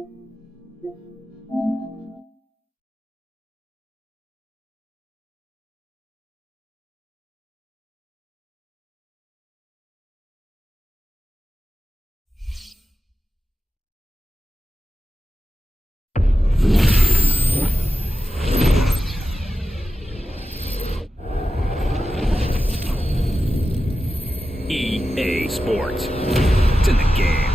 EA Sports. It's in the game.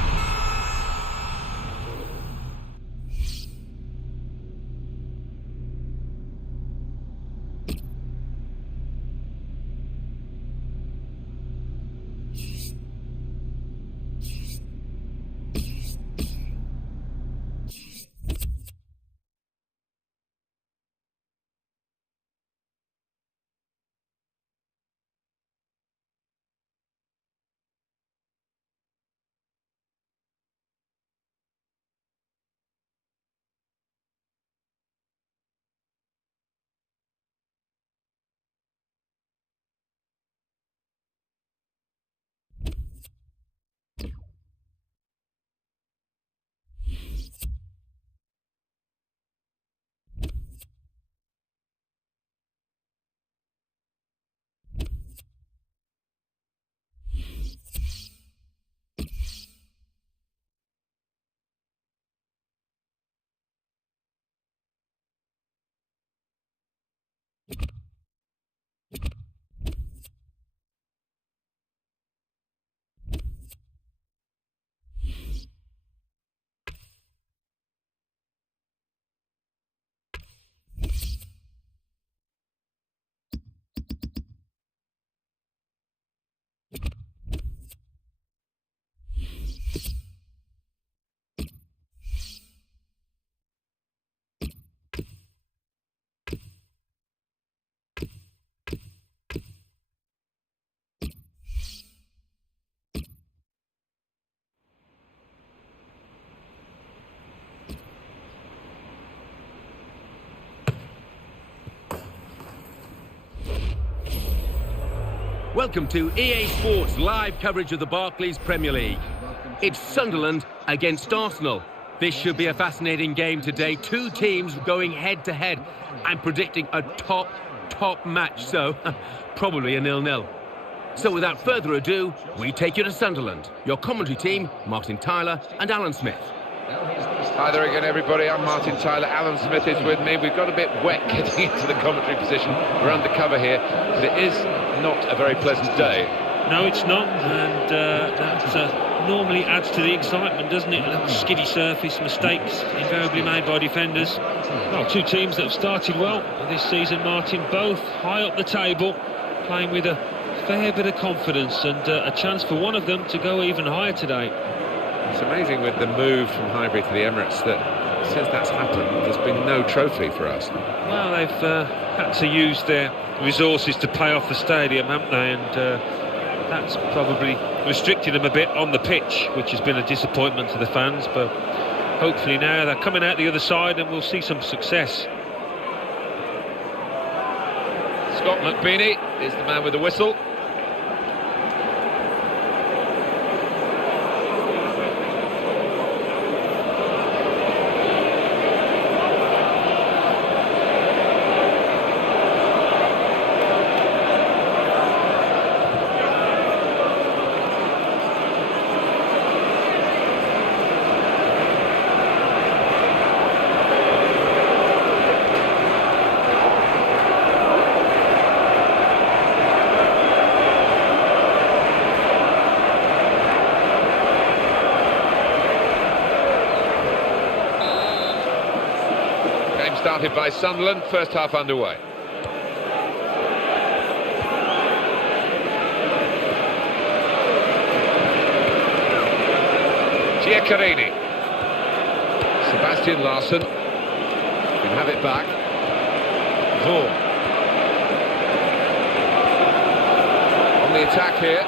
Welcome to EA Sports live coverage of the Barclays Premier League. It's Sunderland against Arsenal. This should be a fascinating game today. Two teams going head-to-head. I'm predicting a top match, so probably a 0-0. So without further ado, we take you to Sunderland. Your commentary team, Martin Tyler and Alan Smith. Hi there again, everybody. I'm Martin Tyler. Alan Smith is with me. We've got a bit wet getting into the commentary position. We're undercover here, but it is not a very pleasant day. No, it's not, and that normally adds to the excitement, doesn't it? A little skiddy surface, mistakes invariably made by defenders. Well, two teams that have started well this season, Martin, both high up the table, playing with a fair bit of confidence, and a chance for one of them to go even higher today. It's amazing with the move from Highbury to the Emirates that since that's happened, there's been no trophy for us. Well, they've had to use their resources to pay off the stadium, haven't they? And that's probably restricted them a bit on the pitch, which has been a disappointment to the fans. But hopefully now they're coming out the other side and we'll see some success. Scott McBeanie is the man with the whistle. Started by Sunderland, first half underway. Giaccherini. Sebastian Larsson can have it back. Brom. On the attack here.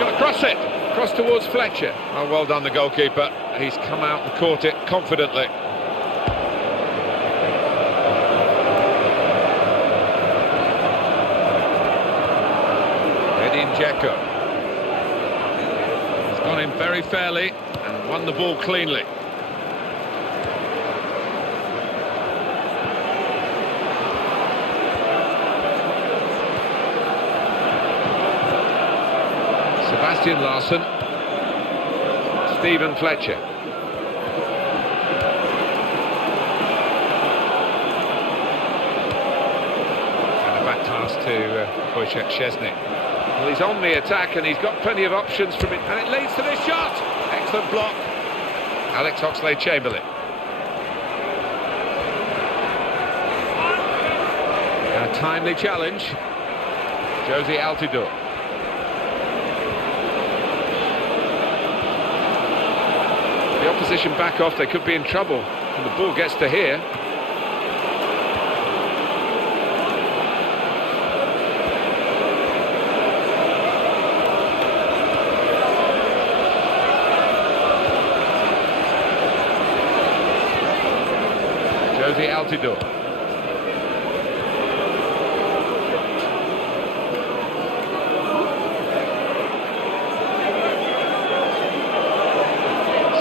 Going to cross it. Cross towards Fletcher. Oh, well done, the goalkeeper. He's come out and caught it confidently. Edin Dzeko. very fairly and won the ball cleanly. Sebastian Larsson. Stephen Fletcher. And a back pass to Wojciech Szczesny. Well, he's on the attack and he's got plenty of options from it, and it leads to this shot. Excellent block. Alex Oxlade-Chamberlain. A timely challenge. Josie Altidore. The opposition back off, they could be in trouble, and the ball gets to here. Josie Altidore.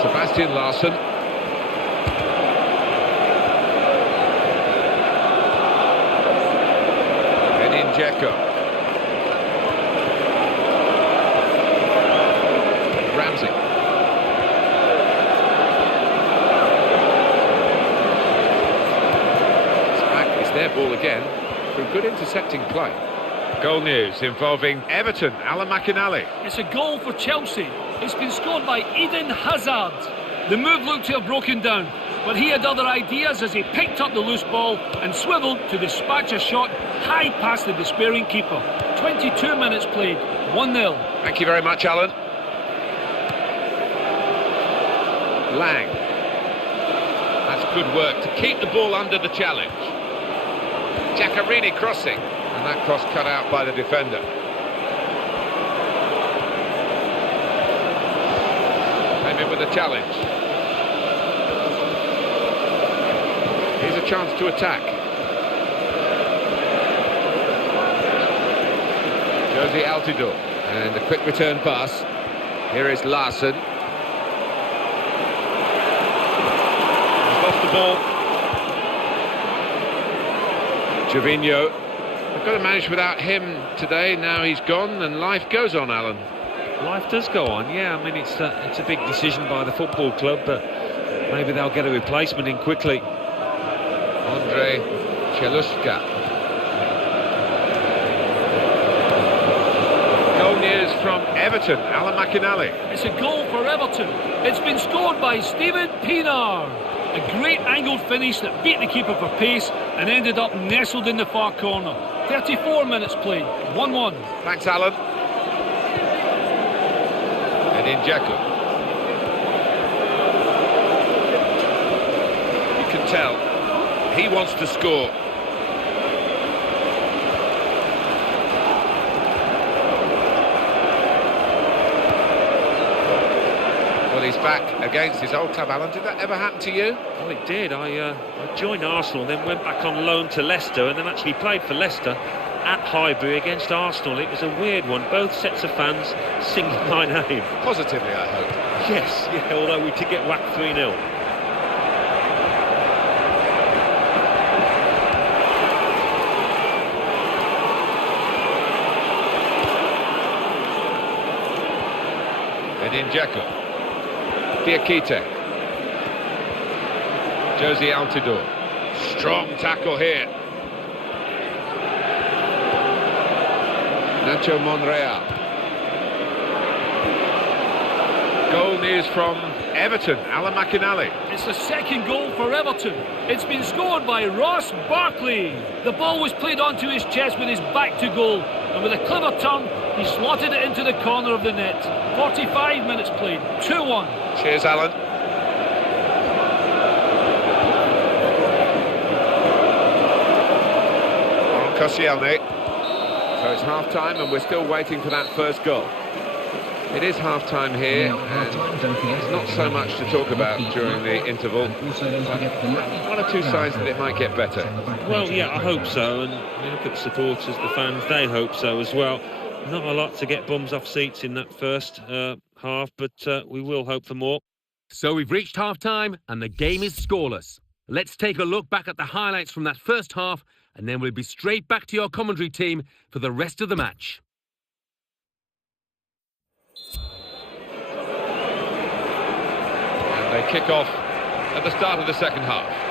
Sebastian Larsson. Edin Dzeko. Ramsey. It's their ball again through good intercepting play. Goal news involving Everton, Alan McInally. It's a goal for Chelsea. It's been scored by Eden Hazard. The move looked to have broken down, but he had other ideas as he picked up the loose ball and swiveled to dispatch a shot high past the despairing keeper. 22 minutes played, 1-0. Thank you very much, Alan. Lang. That's good work to keep the ball under the challenge. Giacarini crossing, and that cross cut out by the defender. Came in with a challenge. Here's a chance to attack. Josie Altidore, and a quick return pass. Here is Larsson. He's lost the ball. Gervinho. They've got to manage without him today. Now he's gone and life goes on, Alan. Life does go on, yeah. I mean, it's a big decision by the football club, but maybe they'll get a replacement in quickly. Andrei Chelushka. Goal news from Everton, Alan McInally. It's a goal for Everton. It's been scored by Steven Pienaar. A great angled finish that beat the keeper for pace and ended up nestled in the far corner. 34 minutes played, 1-1. Thanks, Alan. Edin Dzeko. You can tell he wants to score. Well, he's back against his old club, Alan. Did that ever happen to you? Well, it did. I joined Arsenal, then went back on loan to Leicester, and then actually played for Leicester at Highbury against Arsenal. It was a weird one. Both sets of fans singing my name. Positively, I hope. Yes, yeah, although we did get whacked 3-0. Edin Dzeko. Diakite. Josie Altidore. Strong tackle here. Nacho Monreal. Goal news from Everton, Alan McInally. It's the second goal for Everton. It's been scored by Ross Barkley. The ball was played onto his chest with his back to goal, and with a clever turn, he slotted it into the corner of the net. 45 minutes played, 2-1. Cheers, Alan. Koscielny. So it's half-time and we're still waiting for that first goal. It is half-time here, and there's not so much to talk about during the interval. One or two signs that it might get better. Well, yeah, I hope so, and you look at the supporters, the fans, they hope so as well. Not a lot to get bums off seats in that first half, but we will hope for more. So we've reached half-time and the game is scoreless. Let's take a look back at the highlights from that first half, and then we'll be straight back to your commentary team for the rest of the match. And they kick off at the start of the second half.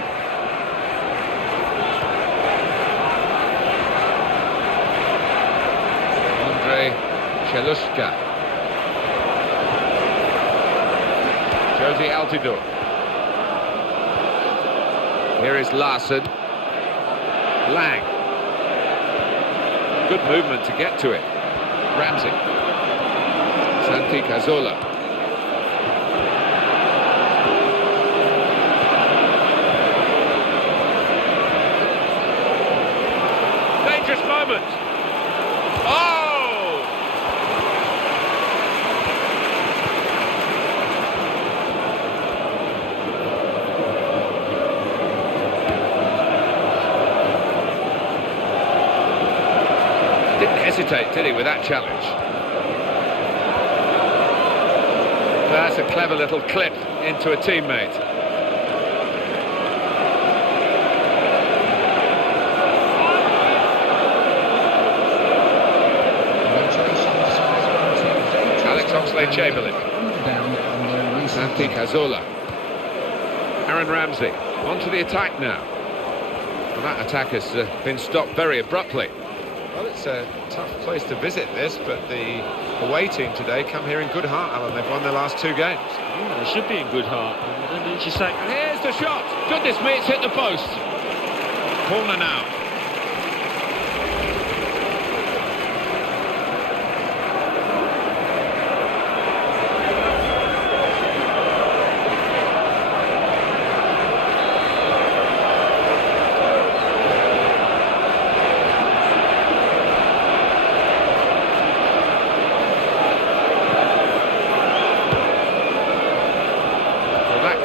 Chelushka. Josie Altidore. Here is Larson. Lang. Good movement to get to it. Ramsey. Santi Cazorla. Dangerous moment. Oh! Didn't hesitate, did he, with that challenge? That's a clever little clip into a teammate. Alex Oxlade-Chamberlain. Santi Cazorla. Aaron Ramsey. Onto the attack now. Well, that attack has been stopped very abruptly. Well, it's a tough place to visit this, but the away team today come here in good heart, Alan. They've won their last 2 games. Yeah, they should be in good heart. And then you say, And here's the shot. Goodness me, it's hit the post. Corner now.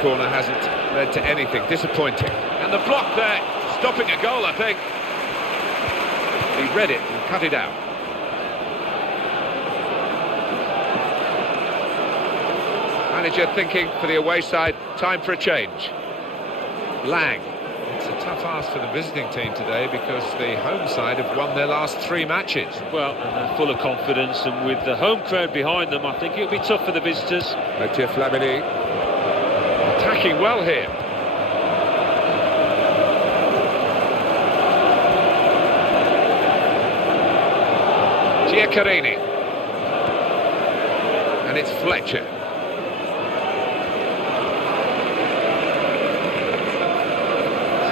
Corner hasn't led to anything. Disappointing. And the block there, stopping a goal, I think. He read it and cut it out. Manager thinking for the away side, time for a change. Lang. It's a tough ask for the visiting team today because the home side have won their last 3 matches. well, and they're full of confidence, and with the home crowd behind them, I think it'll be tough for the visitors. Mathieu Flamini. Attacking well here. Giaccherini. And it's Fletcher.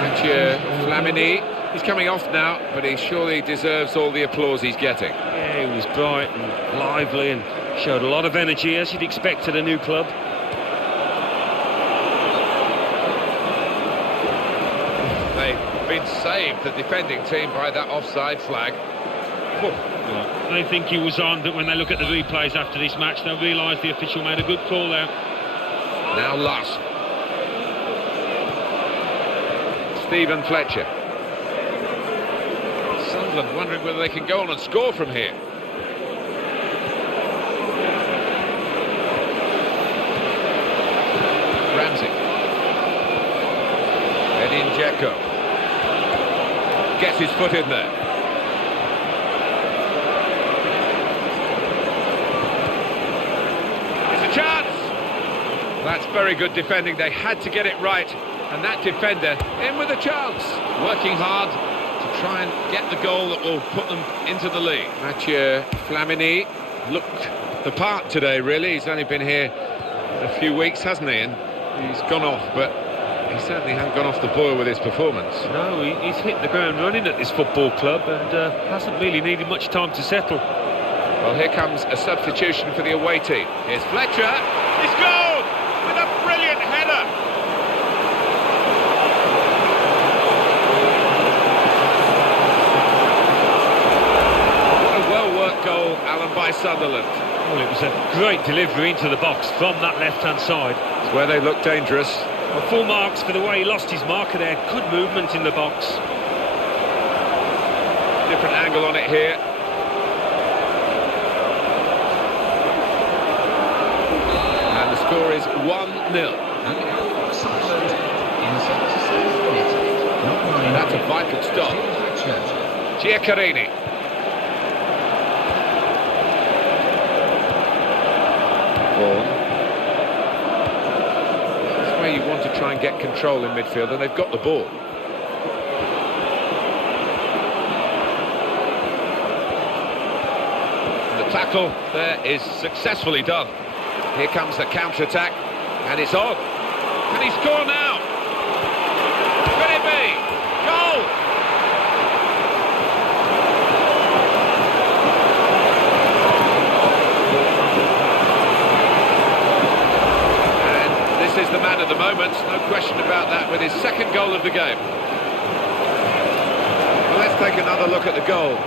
Mathieu Flamini. He's coming off now, but he surely deserves all the applause he's getting. Yeah, he was bright and lively and showed a lot of energy, as you'd expect at a new club. Been saved, the defending team, by that offside flag. They think he was on, but when they look at the replays after this match, they'll realise the official made a good call there. Now Larson. Stephen Fletcher. Sunderland wondering whether they can go on and score from here. Ramsey. Edin Dzeko. Gets his foot in there. It's a chance! That's very good defending. They had to get it right. And that defender in with a chance. Working hard to try and get the goal that will put them into the lead. Mathieu Flamini looked the part today, really. He's only been here a few weeks, hasn't he? And he's gone off, but he certainly hasn't gone off the boil with his performance. No, he's hit the ground running at this football club and hasn't really needed much time to settle. Well, here comes a substitution for the away team. Here's Fletcher. He's scored with a brilliant header. What a well-worked goal, Alan, by Sunderland. Well, it was a great delivery into the box from that left-hand side. It's where they look dangerous. Well, full marks for the way he lost his marker there. Good movement in the box. Different angle on it here. score is 1-0. That's a vital stop. Giaccherini. Ball. That's where you want to try and get control in midfield, and they've got the ball. And the tackle there is successfully done. Here comes the counter-attack, and it's on. Can he score now? Could it be? Goal! And this is the man of the moment, no question about that, with his second goal of the game. Well, let's take another look at the goal.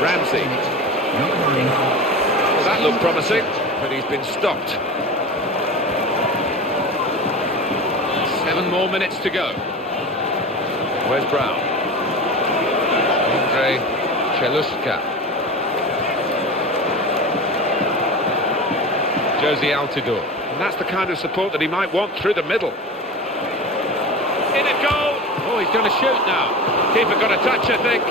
Ramsey. Well, that looked promising, but he's been stopped. 7 more minutes to go. Where's Brown? Andre Cheluska. Josie Altidore. And that's the kind of support that he might want through the middle. In a goal! Oh, he's going to shoot now. Keeper got a touch, I think.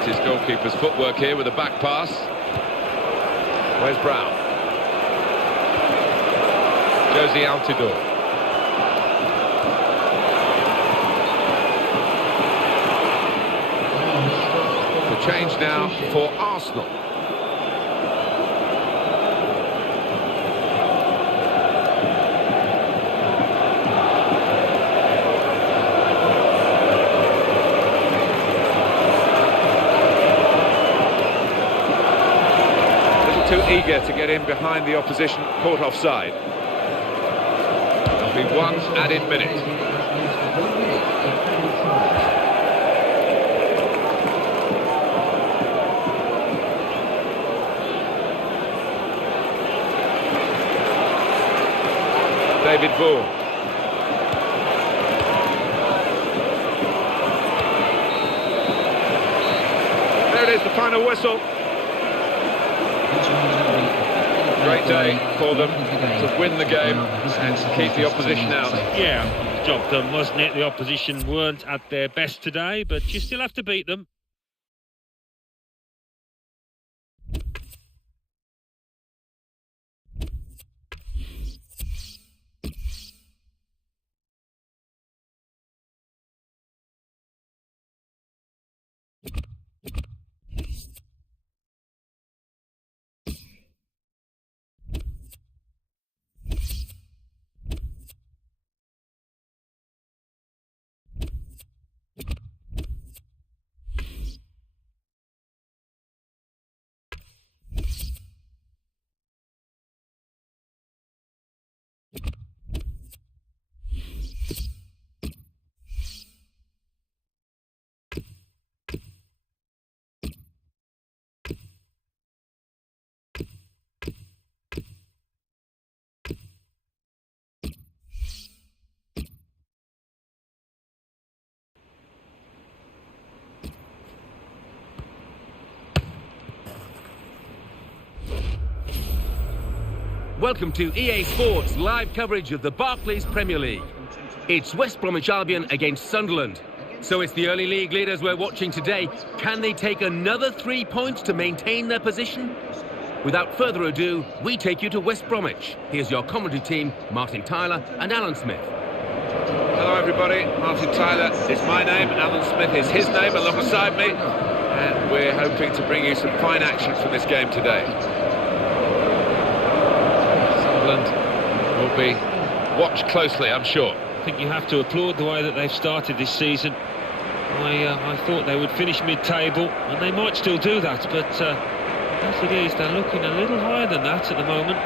His goalkeeper's footwork here with a back pass. Where's Brown? Josie Altidore. The change now for Arsenal. Too eager to get in behind the opposition, caught offside. There'll be 1 added minute. David Vaughan. There it is, the final whistle. Great day for them to win the game and to keep the opposition out. Yeah, job done, wasn't it? The opposition weren't at their best today, but you still have to beat them. Welcome to EA Sports live coverage of the Barclays Premier League. It's West Bromwich Albion against Sunderland. So it's the early league leaders we're watching today. Can they take another 3 points to maintain their position? Without further ado, we take you to West Bromwich. Here's your commentary team, Martin Tyler and Alan Smith. Hello everybody, Martin Tyler is my name, Alan Smith is his name alongside me, and we're hoping to bring you some fine action from this game today. Will be watched closely, I'm sure. I think you have to applaud the way that they've started this season. I thought they would finish mid-table, and they might still do that, but as it is, they're looking a little higher than that at the moment.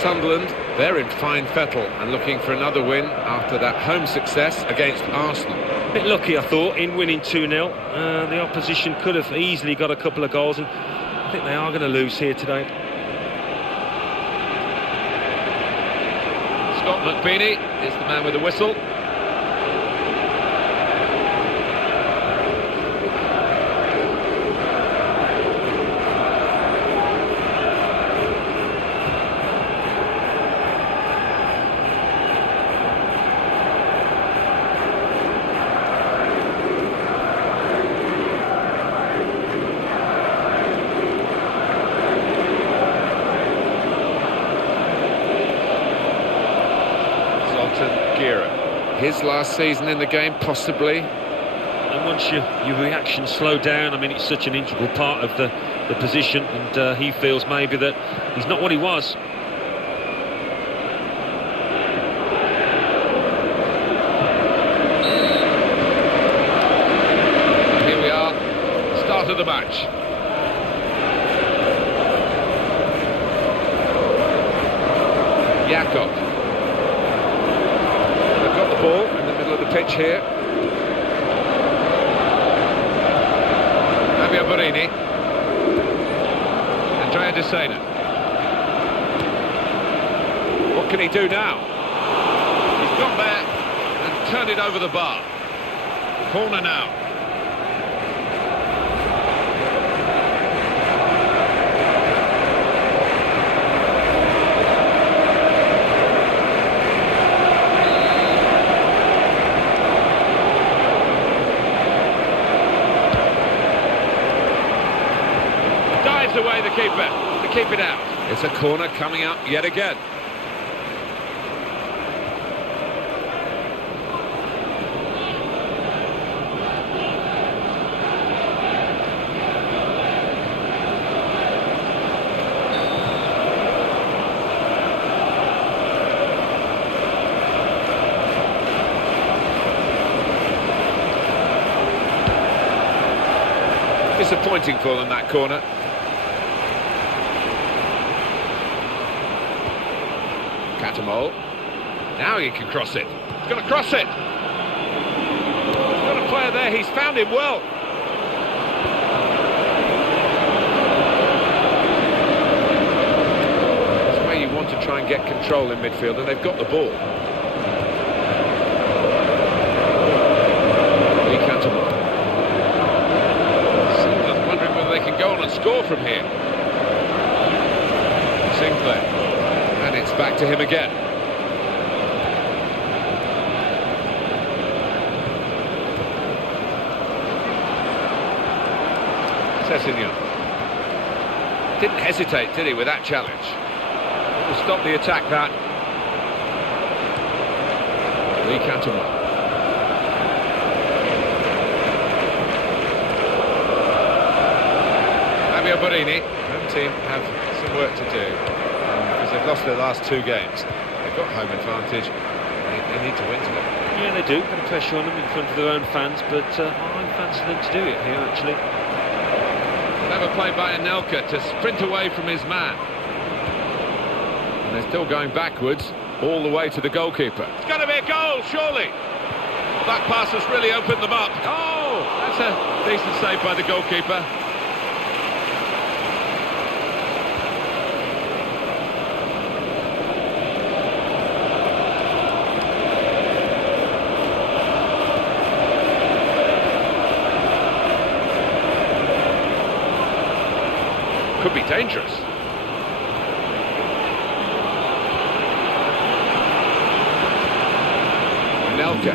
Sunderland, they're in fine fettle and looking for another win after that home success against Arsenal. A bit lucky, I thought, in winning 2-0. The opposition could have easily got a couple of goals, and I think they are going to lose here today. Scott McBeanie is the man with the whistle. His last season in the game, possibly. And once your reactions slow down, I mean, it's such an integral part of the position, and he feels maybe that he's not what he was. Here we are, start of the match. Jakob. Ball in the middle of the pitch here. Fabio Borini. Andrea De Sena. What can he do now? He's got there and turned it over the bar. Corner now. Away the keeper to keep it out. It's a corner coming up yet again. Disappointing for them, that corner. Catamol. Now he can cross it. He's going to cross it. He's got a player there. He's found him well. That's where you want to try and get control in midfield, and they've got the ball. Catamol. I'm wondering whether they can go on and score from here. Sinclair. And it's back to him again. Sessignon. Didn't hesitate, did he, with that challenge? We'll stop the attack, that. Lee Cantona. Fabio Borini. Home team have some work to do. Because they've lost their last 2 games. They've got home advantage. They need to win today. Yeah, they do. Put a pressure on them in front of their own fans, but I fancy them to do it here, actually. Clever play by Anelka to sprint away from his man. And they're still going backwards all the way to the goalkeeper. It's going to be a goal, surely. Well, that pass has really opened them up. Oh, that's a decent save by the goalkeeper. Could be dangerous. Anelka.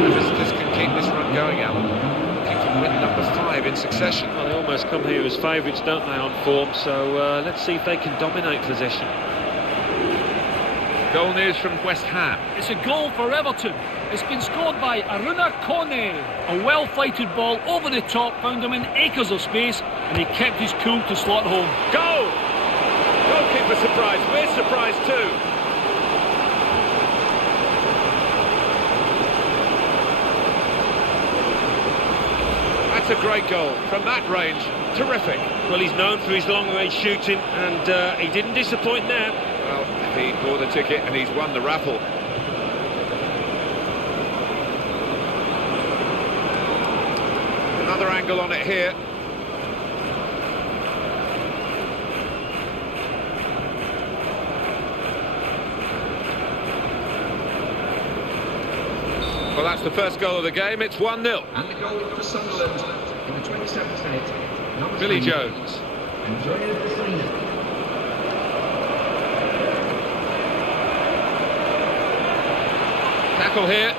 The visitors can keep this run going, Alan. Looking for win number 5 in succession. Well, they almost come here as favourites, don't they, on form? So let's see if they can dominate possession. Goal news from West Ham. It's a goal for Everton. It's been scored by Aruna Kone. A well-fighted ball over the top found him in acres of space, and he kept his cool to slot home. Goal! Goalkeeper surprised. We're surprised too. That's a great goal from that range. Terrific. Well, he's known for his long-range shooting, and he didn't disappoint there. Well, he bought the ticket and he's won the raffle. Another angle on it here. Well, that's the first goal of the game. It's 1-0. And the goal for Sunderland in the 27th minute. Billy Jones. Tackle here.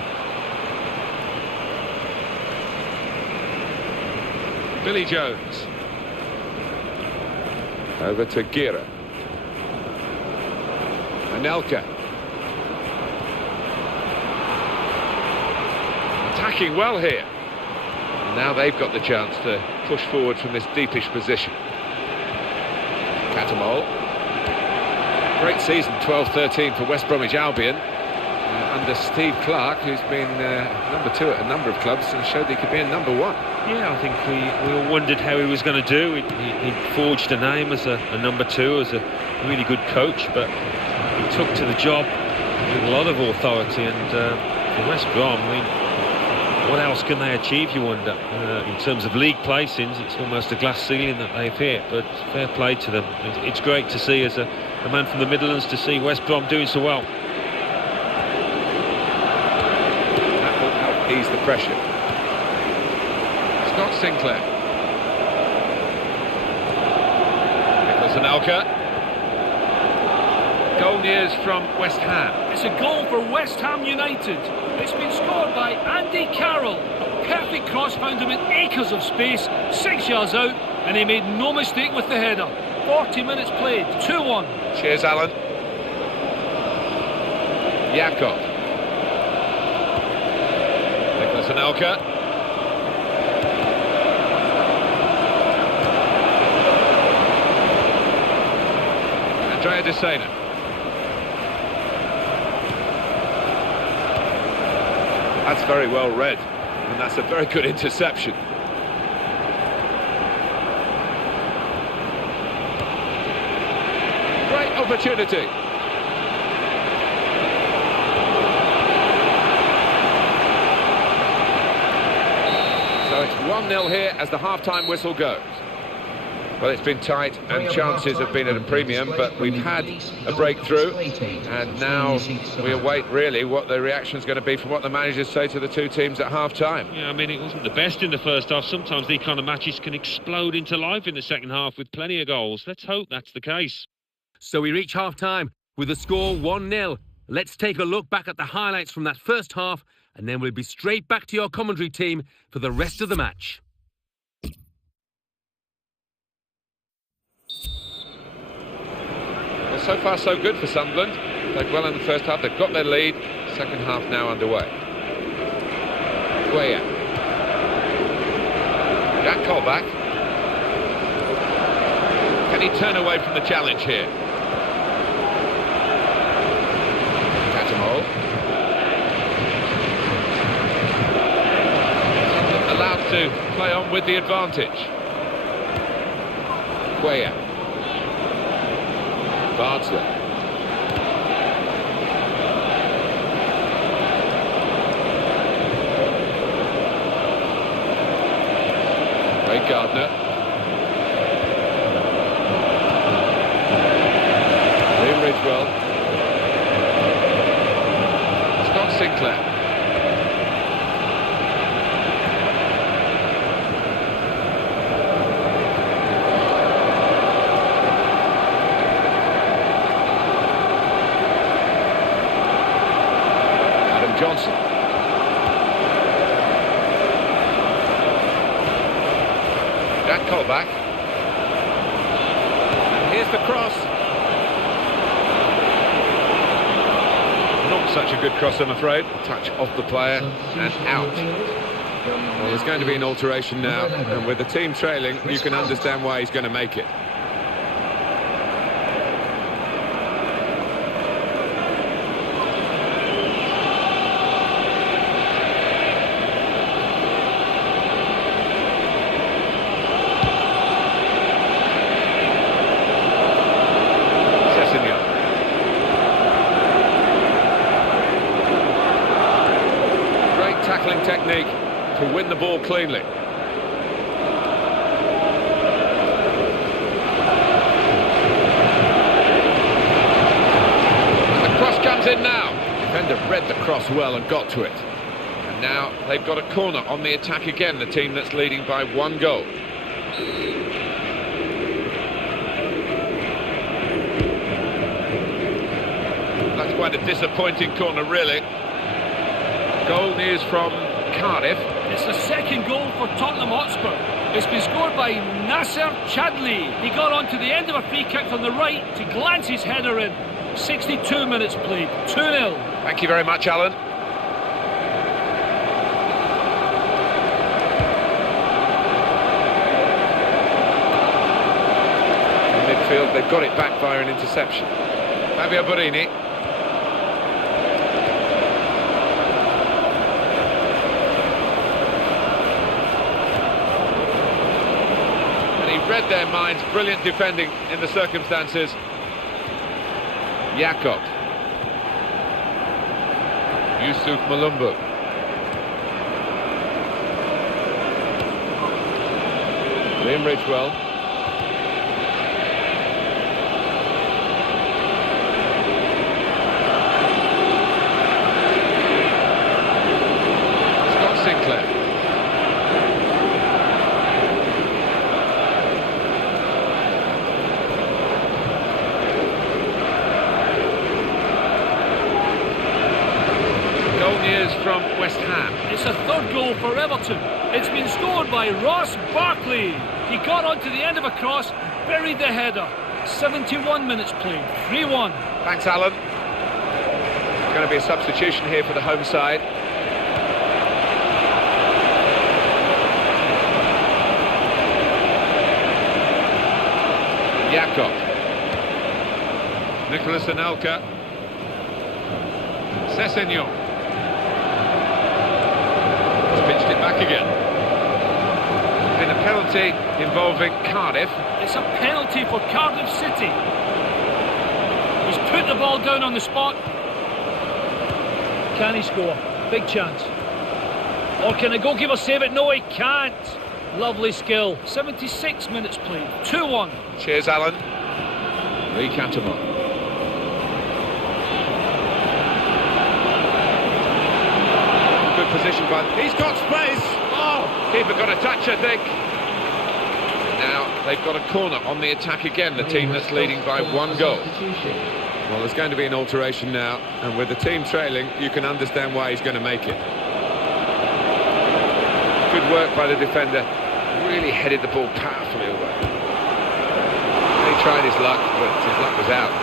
Billy Jones. Over to Gira. Anelka. Attacking well here. Now they've got the chance to push forward from this deepish position. Catamol. Great season, 12-13 for West Bromwich Albion. Under Steve Clarke, who's been number 2 at a number of clubs and showed he could be a number 1. Yeah, I think we all wondered how he was going to do. He forged a name as a number 2, as a really good coach, but he took to the job with a lot of authority. And for West Brom, I mean, what else can they achieve, you wonder? In terms of league placings, it's almost a glass ceiling that they've hit, but fair play to them. It's great to see, as a man from the Midlands, to see West Brom doing so well. That will help ease the pressure. Scott Sinclair. Nicholas Anelka. Goal news from West Ham. It's a goal for West Ham United. It's been scored by Andy Carroll. A perfect cross found him in acres of space, 6 yards out, and he made no mistake with the header. 40 minutes played, 2-1. Cheers, Alan. Yakov. Nicholas Anelka. Andrea De Sena. That's very well read, and that's a very good interception. Great opportunity. So it's 1-0 here as the half-time whistle goes. Well, it's been tight and chances have been at a premium, but we've had a breakthrough, and now we await really what the reaction is going to be from what the managers say to the two teams at half-time. Yeah, I mean, it wasn't the best in the first half. Sometimes these kind of matches can explode into life in the second half with plenty of goals. Let's hope that's the case. So we reach half-time with the score 1-0. Let's take a look back at the highlights from that first half, and then we'll be straight back to your commentary team for the rest of the match. Well, so far so good for Sunderland. Played well in the first half, they've got their lead. Second half now underway. Guaya. Jack Colback. Can he turn away from the challenge here? Catamol. Allowed to play on with the advantage. Guaya. Bardsley. Ray Gardner. Liam Ridgewell. Scott Sinclair. Johnson. Jack Colback. And here's the cross. Not such a good cross, I'm afraid. Touch off the player and out. Well, there's going to be an alteration now, and with the team trailing, you can understand why he's going to make it. tackling technique to win the ball cleanly. And the cross comes in now. Defender read the cross well and got to it. And now they've got a corner on the attack again, the team that's leading by 1 goal. That's quite a disappointing corner, really. Goal news from Cardiff. It's the second goal for Tottenham Hotspur. It's been scored by Nasser Chadli. He got onto the end of a free kick from the right to glance his header in. 62 minutes played, 2-0. Thank you very much, Alan. In midfield, they've got it back via an interception. Fabio Borini. Read their minds, brilliant defending in the circumstances. Jakob. Yusuf Malumbu. Liam Ridgewell. Scott Sinclair. News from West Ham. It's a third goal for Everton. It's been scored by Ross Barkley. He got onto the end of a cross, buried the header. 71 minutes played, 3-1. Thanks, Alan. There's going to be a substitution here for the home side. Jakob. Nicholas Anelka. Sessegnon. Pitched it back again. Been a penalty involving Cardiff. It's a penalty for Cardiff City. He's put the ball down on the spot. Can he score? Big chance. Or can the goalkeeper save it? No, he can't. Lovely skill. 76 minutes played. 2-1. Cheers, Alan. Lee Canterbury. Position, but he's got space. Oh, keeper got a touch, I think. Now they've got a corner on the attack again, the team that's leading by 1 goal. Well, there's going to be an alteration now, and with the team trailing, you can understand why he's going to make it. Good work by the defender. Really headed the ball powerfully away. He tried his luck, but his luck was out.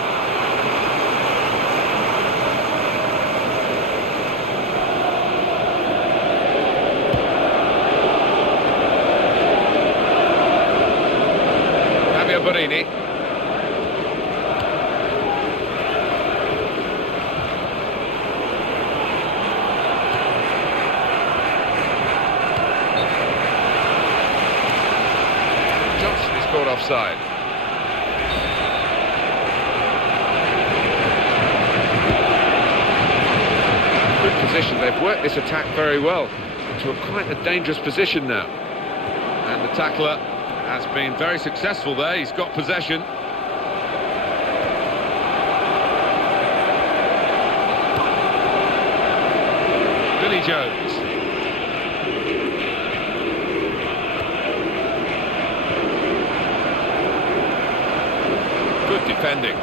Borini. Johnson is caught offside. Good position. They've worked this attack very well into quite a dangerous position now. And the tackler has been very successful there. He's got possession. Billy Jones. Good defending.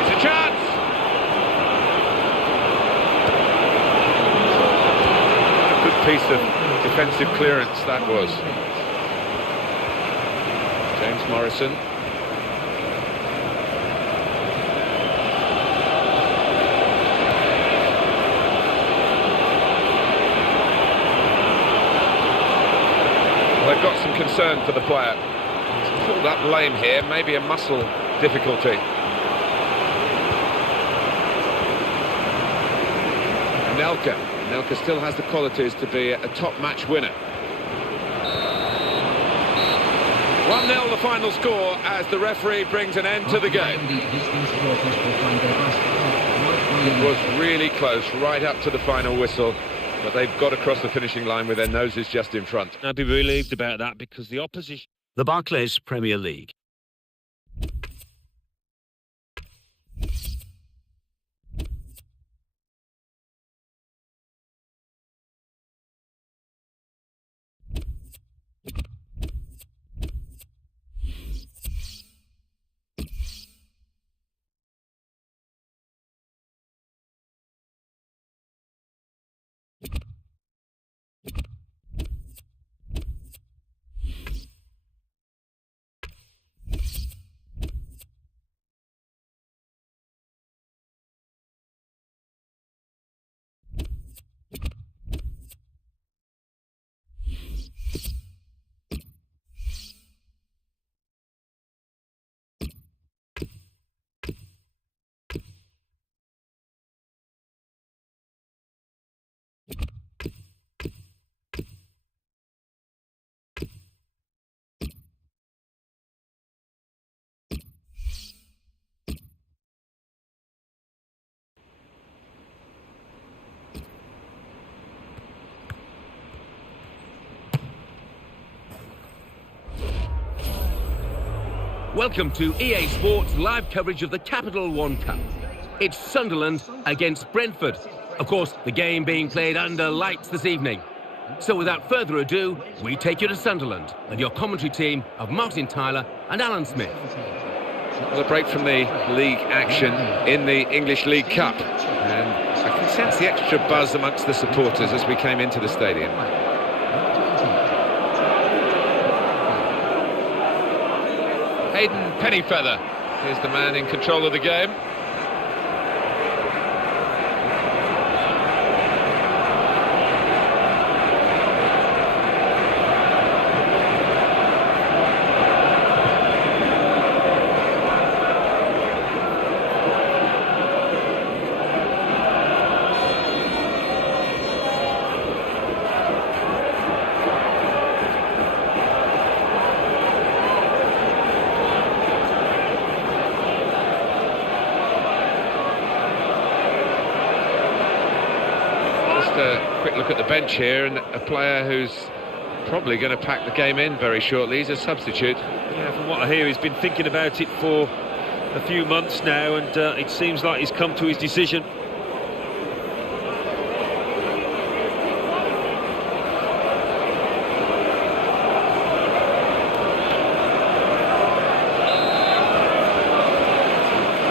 It's a chance. Piece of defensive clearance that was. James Morrison. Well, they've got some concern for the player. He's pulled up lame here, maybe a muscle difficulty. Anelka. Anelka still has the qualities to be a top match winner. 1-0 the final score as the referee brings an end to the game. It was really close, right up to the final whistle, but they've got across the finishing line with their noses just in front. I'd be relieved about that because the opposition... The Barclays Premier League. Welcome to EA Sports live coverage of the Capital One Cup. It's Sunderland against Brentford. Of course, the game being played under lights this evening. So without further ado, we take you to Sunderland and your commentary team of Martin Tyler and Alan Smith. Well, a break from the league action in the English League Cup. And I can sense the extra buzz amongst the supporters as we came into the stadium. Hayden Pennyfeather is the man in control of the game. A quick look at the bench here, and a player who's probably going to pack the game in very shortly. He's a substitute. Yeah, from what I hear, he's been thinking about it for a few months now, and it seems like he's come to his decision.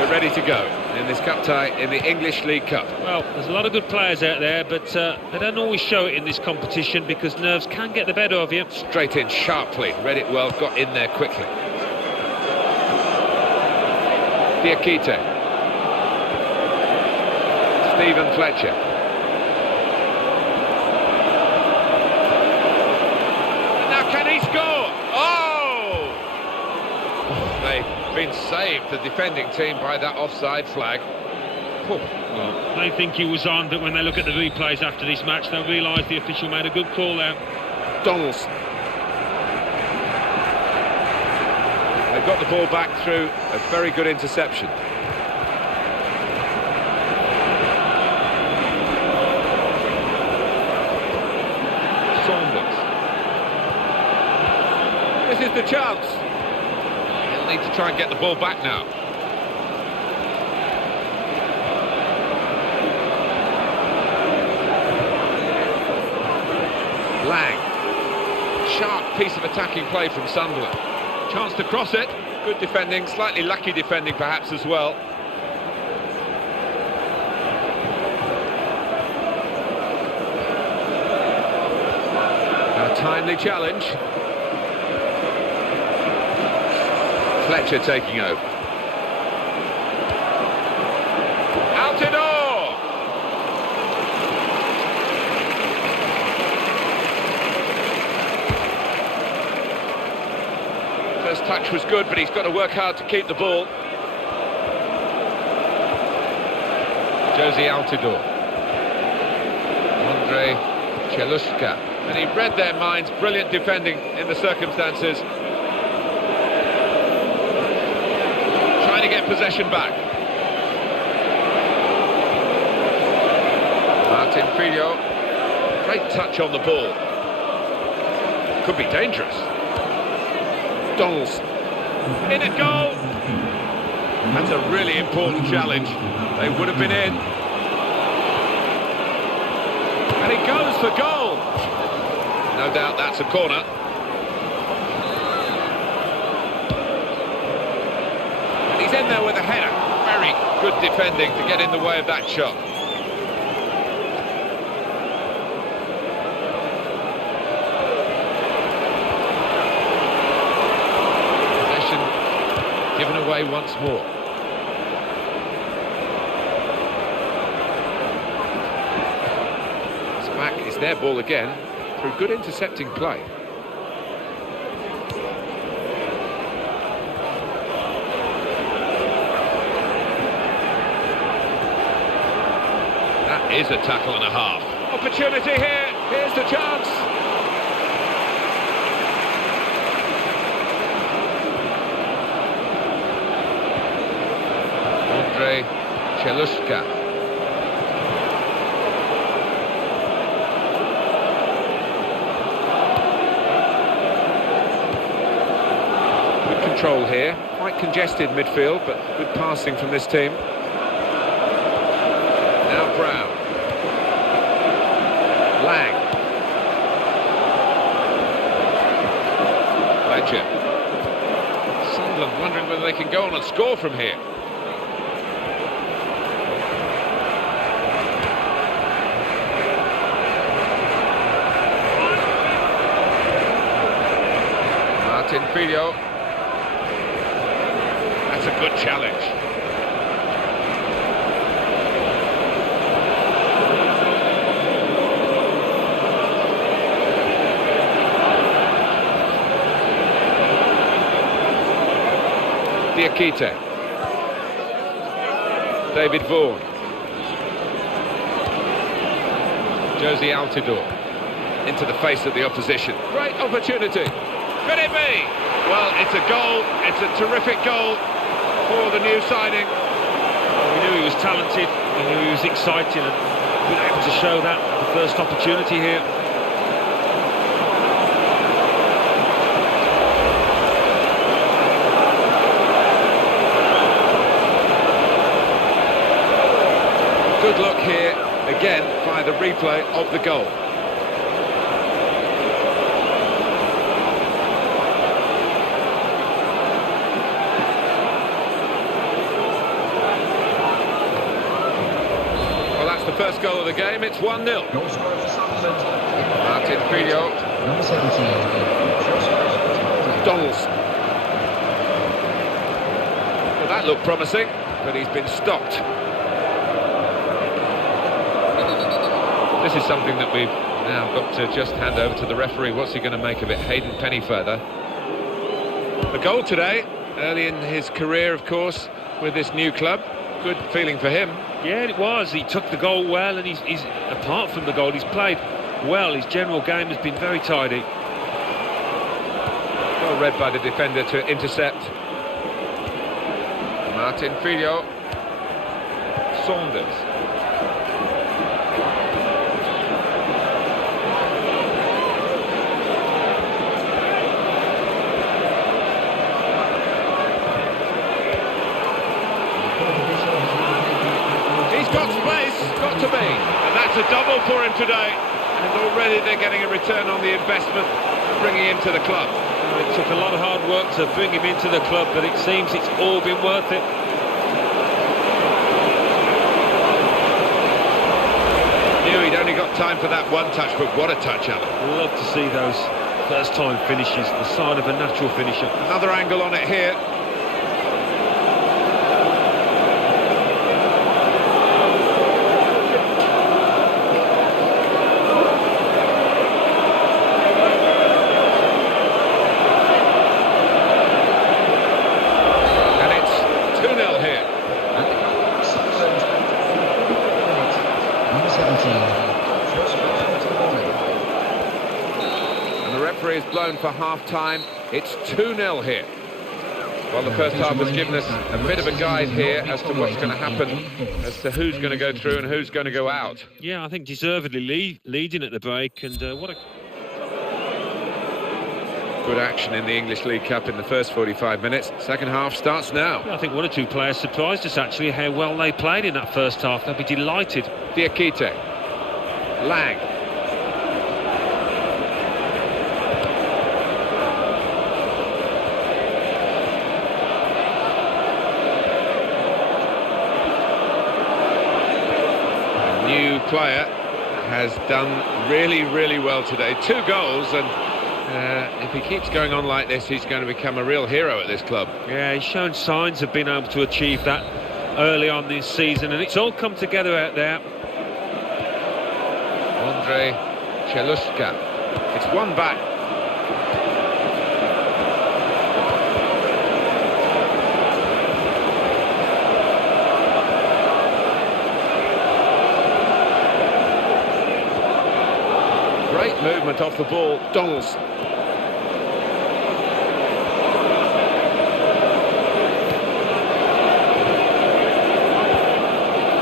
We're ready to go in this cup tie in the English League Cup. Well, there's a lot of good players out there, but they don't always show it in this competition because nerves can get the better of you. Straight in sharply, read it well, got in there quickly. Diakite. Stephen Fletcher. Now can he score? Oh! They've been saved, the defending team, by that offside flag. Well, they think he was on, but when they look at the replays after this match, they'll realise the official made a good call there. Donaldson. They've got the ball back through a very good interception. Saunders. This is the chance. He'll need to try and get the ball back now. Lang. Sharp piece of attacking play from Sunderland. Chance to cross it. Good defending, slightly lucky defending perhaps as well. A timely challenge. Fletcher taking over. First touch was good, but he's got to work hard to keep the ball. Josie Altidore. Andre Chelushka. And he read their minds. Brilliant defending in the circumstances. Trying to get possession back. Martin Filho. Great touch on the ball. Could be dangerous. Donaldson. In at goal. That's a really important challenge. They would have been in. And he goes for goal. No doubt that's a corner. And he's in there with a header. Very good defending to get in the way of that shot. Possession given away once more. It's back, it's their ball again through good intercepting play. Is a tackle and a half. Opportunity here. Here's the chance. Andre Chelushka. Good control here. Quite congested midfield, but good passing from this team. Now Brown. Lang. Ledger. Sunderland wondering whether they can go on and score from here. Martin Filho. That's a good challenge. Diakite. David Vaughan. Josie Altidore. Into the face of the opposition. Great opportunity. Could it be? Well, it's a goal. It's a terrific goal for the new signing. Well, we knew he was talented. We knew he was exciting and being able to show that at the first opportunity here. Good look here, again, by the replay of the goal. Well, that's the first goal of the game. It's 1-0. Martin Filho. Number 17. Donaldson. Well, that looked promising, but he's been stopped. This is something that we've now got to just hand over to the referee. What's he going to make of it? Hayden Pennyfeather. The goal today, early in his career, of course, with this new club. Good feeling for him. Yeah, it was. He took the goal well, and he's apart from the goal, he's played well. His general game has been very tidy. Well read by the defender to intercept. Martin Filho. Saunders. Got space, got to be, and that's a double for him today, and already they're getting a return on the investment, bringing him to the club. It took a lot of hard work to bring him into the club, but it seems it's all been worth it. Knew he'd only got time for that one touch, but what a touch, Alan. Love to see those first-time finishes, the sign of a natural finisher. Another angle on it here. And the referee is blown for half-time. It's 2-0 here. Well, the first half has given us a bit of a guide here as to what's going to happen, as to who's going to go through and who's going to go out. Yeah, I think deservedly leading at the break, and what a... Good action in the English League Cup in the first 45 minutes. Second half starts now. I think one or two players surprised us, actually, how well they played in that first half. They'll be delighted. Diakite. Lang. New player has done really well today. 2 goals, and if he keeps going on like this, he's going to become a real hero at this club. Yeah, he's shown signs of being able to achieve that early on this season, and it's all come together out there. Andre Cheluska. It's one back. Great movement off the ball. Donaldson.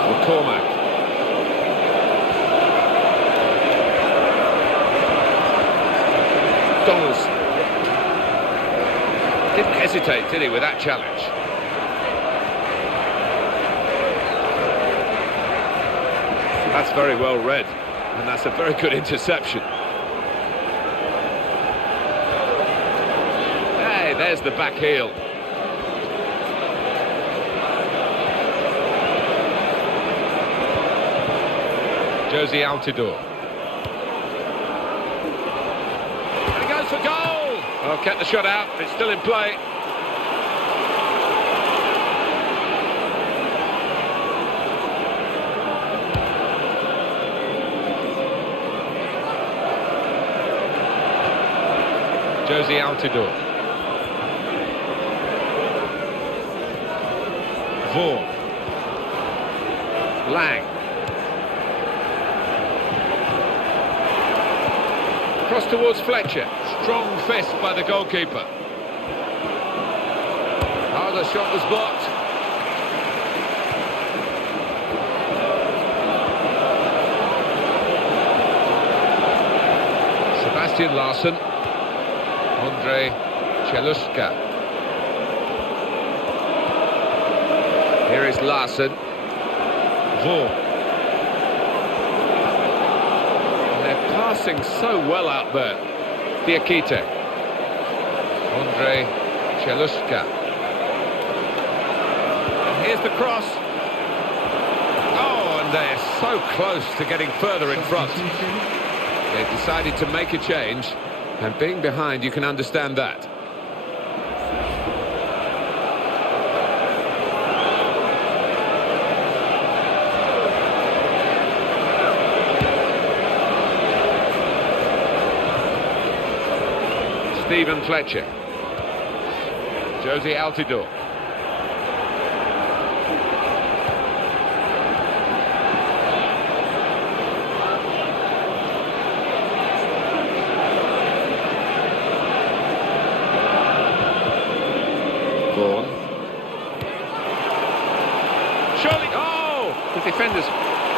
McCormack. Donaldson. Didn't hesitate, did he, with that challenge? That's very well read. And that's a very good interception. Hey, there's the back heel. Josie Altidore. And he goes for goal! Oh, kept the shot out. It's still in play. Josie Altidore. Vaughan. Lang. Cross towards Fletcher. Strong fist by the goalkeeper. Oh, the shot was blocked. Sebastian Larsson. Andre Cheluska. Here is Larsson. Vaughan. They're passing so well out there. Diakite. Andre Cheluska. And here's the cross. Oh, and they're so close to getting further in front. They've decided to make a change. And being behind, you can understand that. Stephen Fletcher. Josie Altidore. Vaughan. Surely, oh! The defenders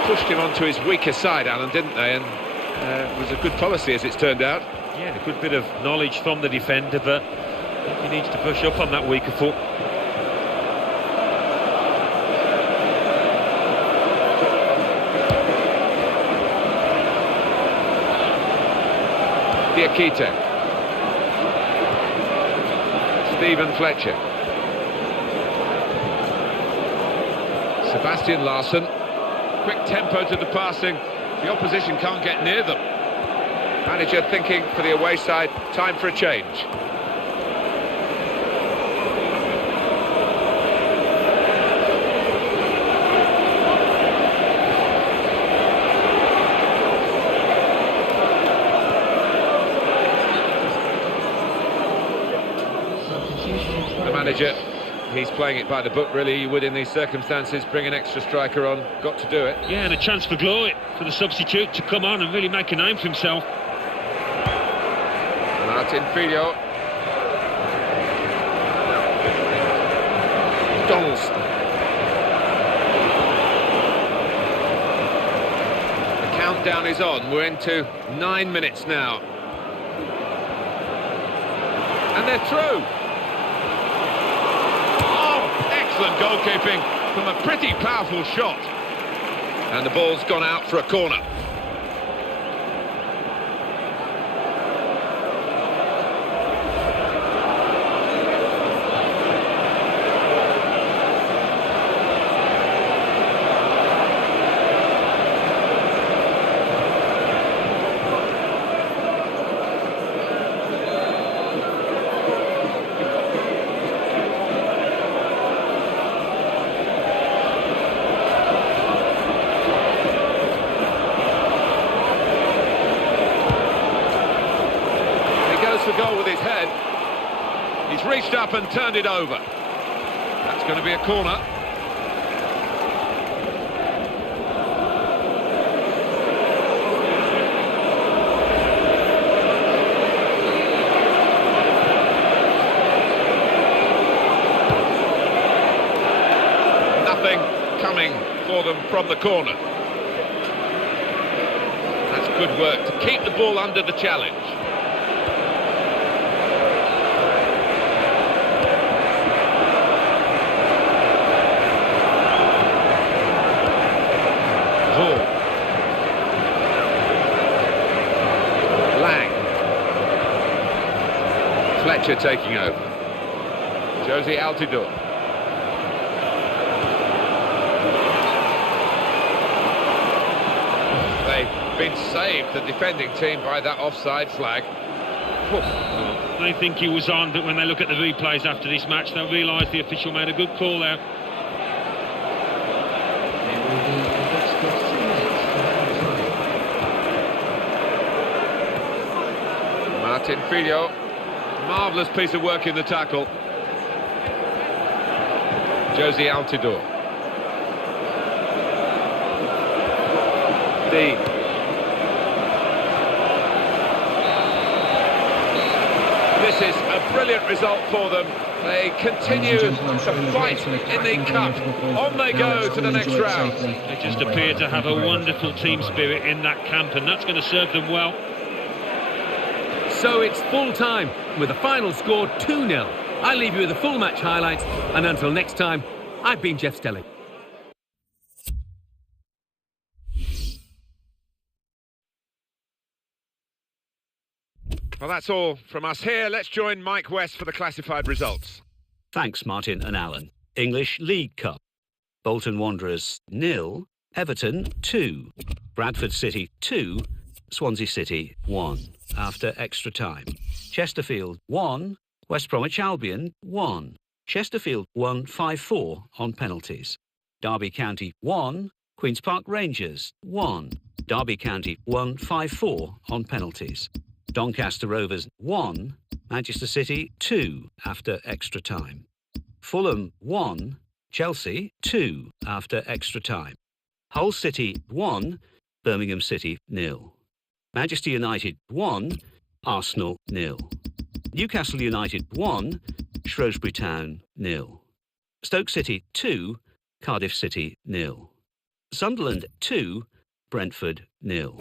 pushed him onto his weaker side, Alan, didn't they? And it was a good policy, as it's turned out. Yeah, a good bit of knowledge from the defender, but he needs to push up on that weaker foot. Diakite. Stephen Fletcher. Sebastian Larsson. Quick tempo to the passing. The opposition can't get near them. Manager thinking for the away side, time for a change. The manager, he's playing it by the book, really. You would in these circumstances bring an extra striker on. Got to do it. Yeah, and a chance for glory for the substitute to come on and really make a name for himself. Martin Filho. Donaldson. The countdown is on. We're into 9 minutes now. And they're through. Oh, excellent goalkeeping from a pretty powerful shot. And the ball's gone out for a corner. Goal with his head. He's reached up and turned it over. That's going to be a corner. Nothing coming for them from the corner. That's good work to keep the ball under the challenge. Fletcher taking over. Josie Altidore. They've been saved, the defending team, by that offside flag. They think he was on, but when they look at the replays after this match, they'll realise the official made a good call there. Martin Filho. Marvellous piece of work in the tackle. Josie Altidore. Dean. This is a brilliant result for them. They continue to fight in the cup. On they go to the next round. They just appear to have a wonderful team spirit in that camp, and that's going to serve them well. So it's full time with the final score 2-0. I leave you with the full match highlights, and until next time, I've been Jeff Stelling. Well, that's all from us here. Let's join Mike West for the classified results. Thanks, Martin and Alan. English League Cup. Bolton Wanderers 0, Everton 2, Bradford City 2, Swansea City 1 after extra time. Chesterfield 1, West Bromwich Albion 1. Chesterfield won 5-4 on penalties. Derby County 1, Queen's Park Rangers 1. Derby County won 5-4 on penalties. Doncaster Rovers 1, Manchester City 2 after extra time. Fulham 1, Chelsea 2 after extra time. Hull City 1, Birmingham City 0. Manchester United 1, Arsenal 0. Newcastle United 1, Shrewsbury Town 0. Stoke City 2, Cardiff City 0. Sunderland 2, Brentford 0.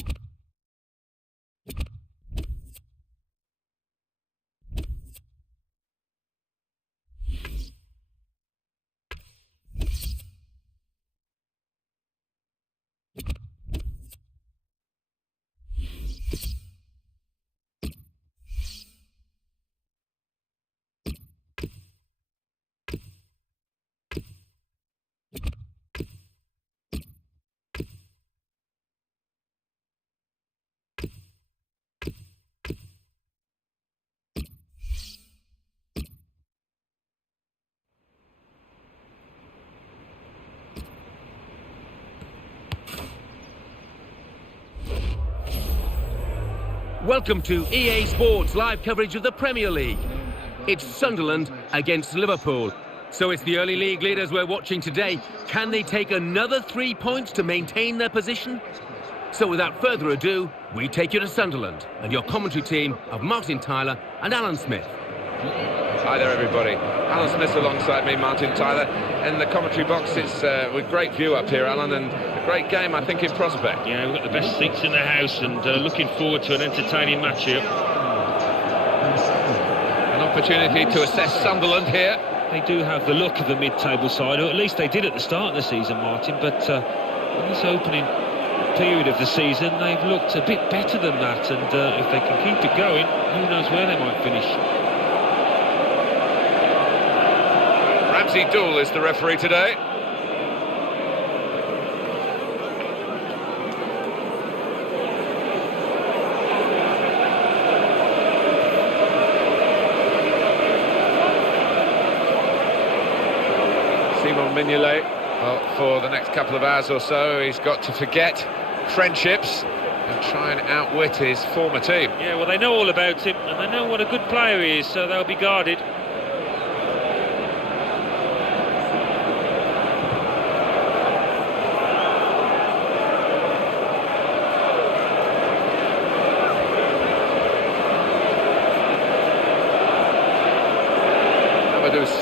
Welcome to EA Sports live coverage of the Premier League. It's Sunderland against Liverpool. So it's the early league leaders we're watching today. Can they take another 3 points to maintain their position? So without further ado, we take you to Sunderland and your commentary team of Martin Tyler and Alan Smith. Hi there, everybody. Alan Smith alongside me, Martin Tyler. In the commentary box, it's with great view up here, Alan, and a great game, I think, in prospect. Yeah, we've got the best seats in the house, and looking forward to an entertaining match here. An opportunity to assess Sunderland here. They do have the look of a mid-table side, or at least they did at the start of the season, Martin, but in this opening period of the season, they've looked a bit better than that, and if they can keep it going, who knows where they might finish. Ramsey Dool is the referee today. Simon Mignolet, well, for the next couple of hours or so, he's got to forget friendships and try and outwit his former team. Yeah, well, they know all about him, and they know what a good player he is, so they'll be guarded.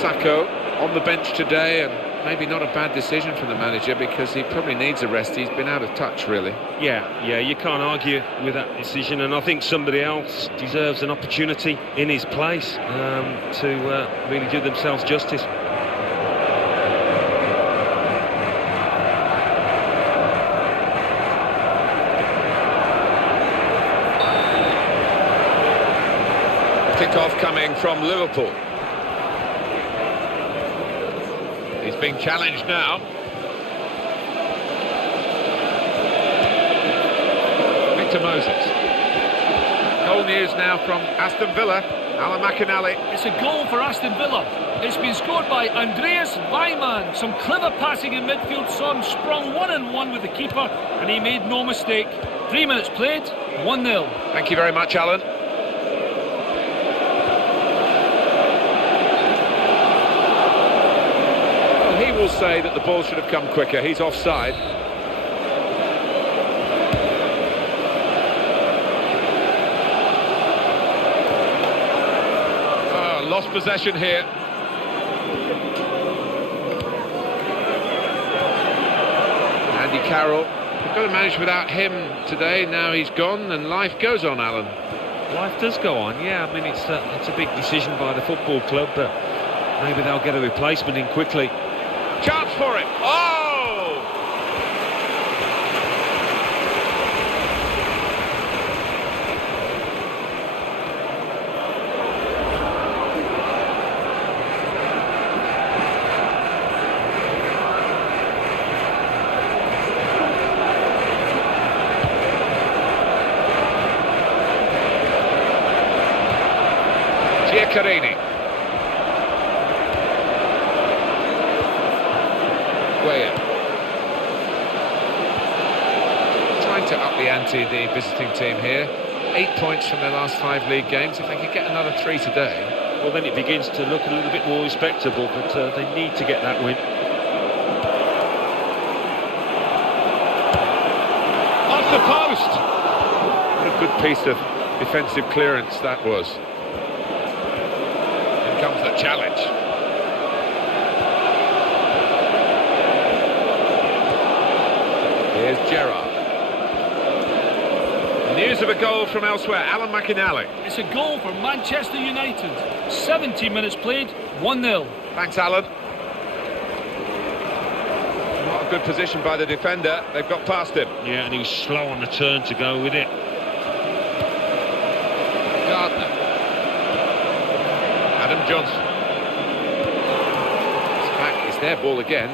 Sacco on the bench today, and maybe not a bad decision from the manager, because he probably needs a rest. He's been out of touch, really. Yeah, you can't argue with that decision, and I think somebody else deserves an opportunity in his place to really do themselves justice. Kick-off coming from Liverpool. He's being challenged now. Victor Moses. Goal news now from Aston Villa. Alan McInally. It's a goal for Aston Villa. It's been scored by Andreas Weimann. Some clever passing in midfield saw him sprung 1-on-1 with the keeper, and he made no mistake. 3 minutes played, 1-0. Thank you very much, Alan. He will say that the ball should have come quicker. He's offside. Lost possession here. Andy Carroll. We've got to manage without him today. Now he's gone and life goes on, Alan. Life does go on, yeah. I mean, it's a big decision by the football club, but maybe they'll get a replacement in quickly. Chance for it. Oh! Giaccherini. Trying to up the ante, the visiting team here. 8 points from their last 5 league games. If they could get another 3 today, well, then it begins to look a little bit more respectable, but they need to get that win. Off the post! What a good piece of defensive clearance that was. Here comes the challenge. Here's Gerrard. News of a goal from elsewhere, Alan McInally. It's a goal for Manchester United. 70 minutes played, 1-0. Thanks, Alan. Not a good position by the defender. They've got past him. Yeah, and he was slow on the turn to go with it. Gardner. Adam Johnson. It's back. It's their ball again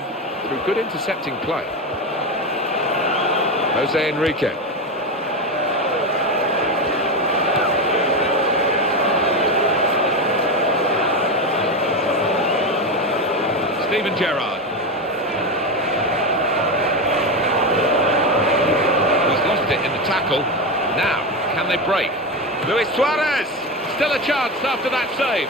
through good intercepting play. Jose Enrique. Steven Gerrard. He's lost it in the tackle. Now, can they break? Luis Suarez! Still a chance after that save.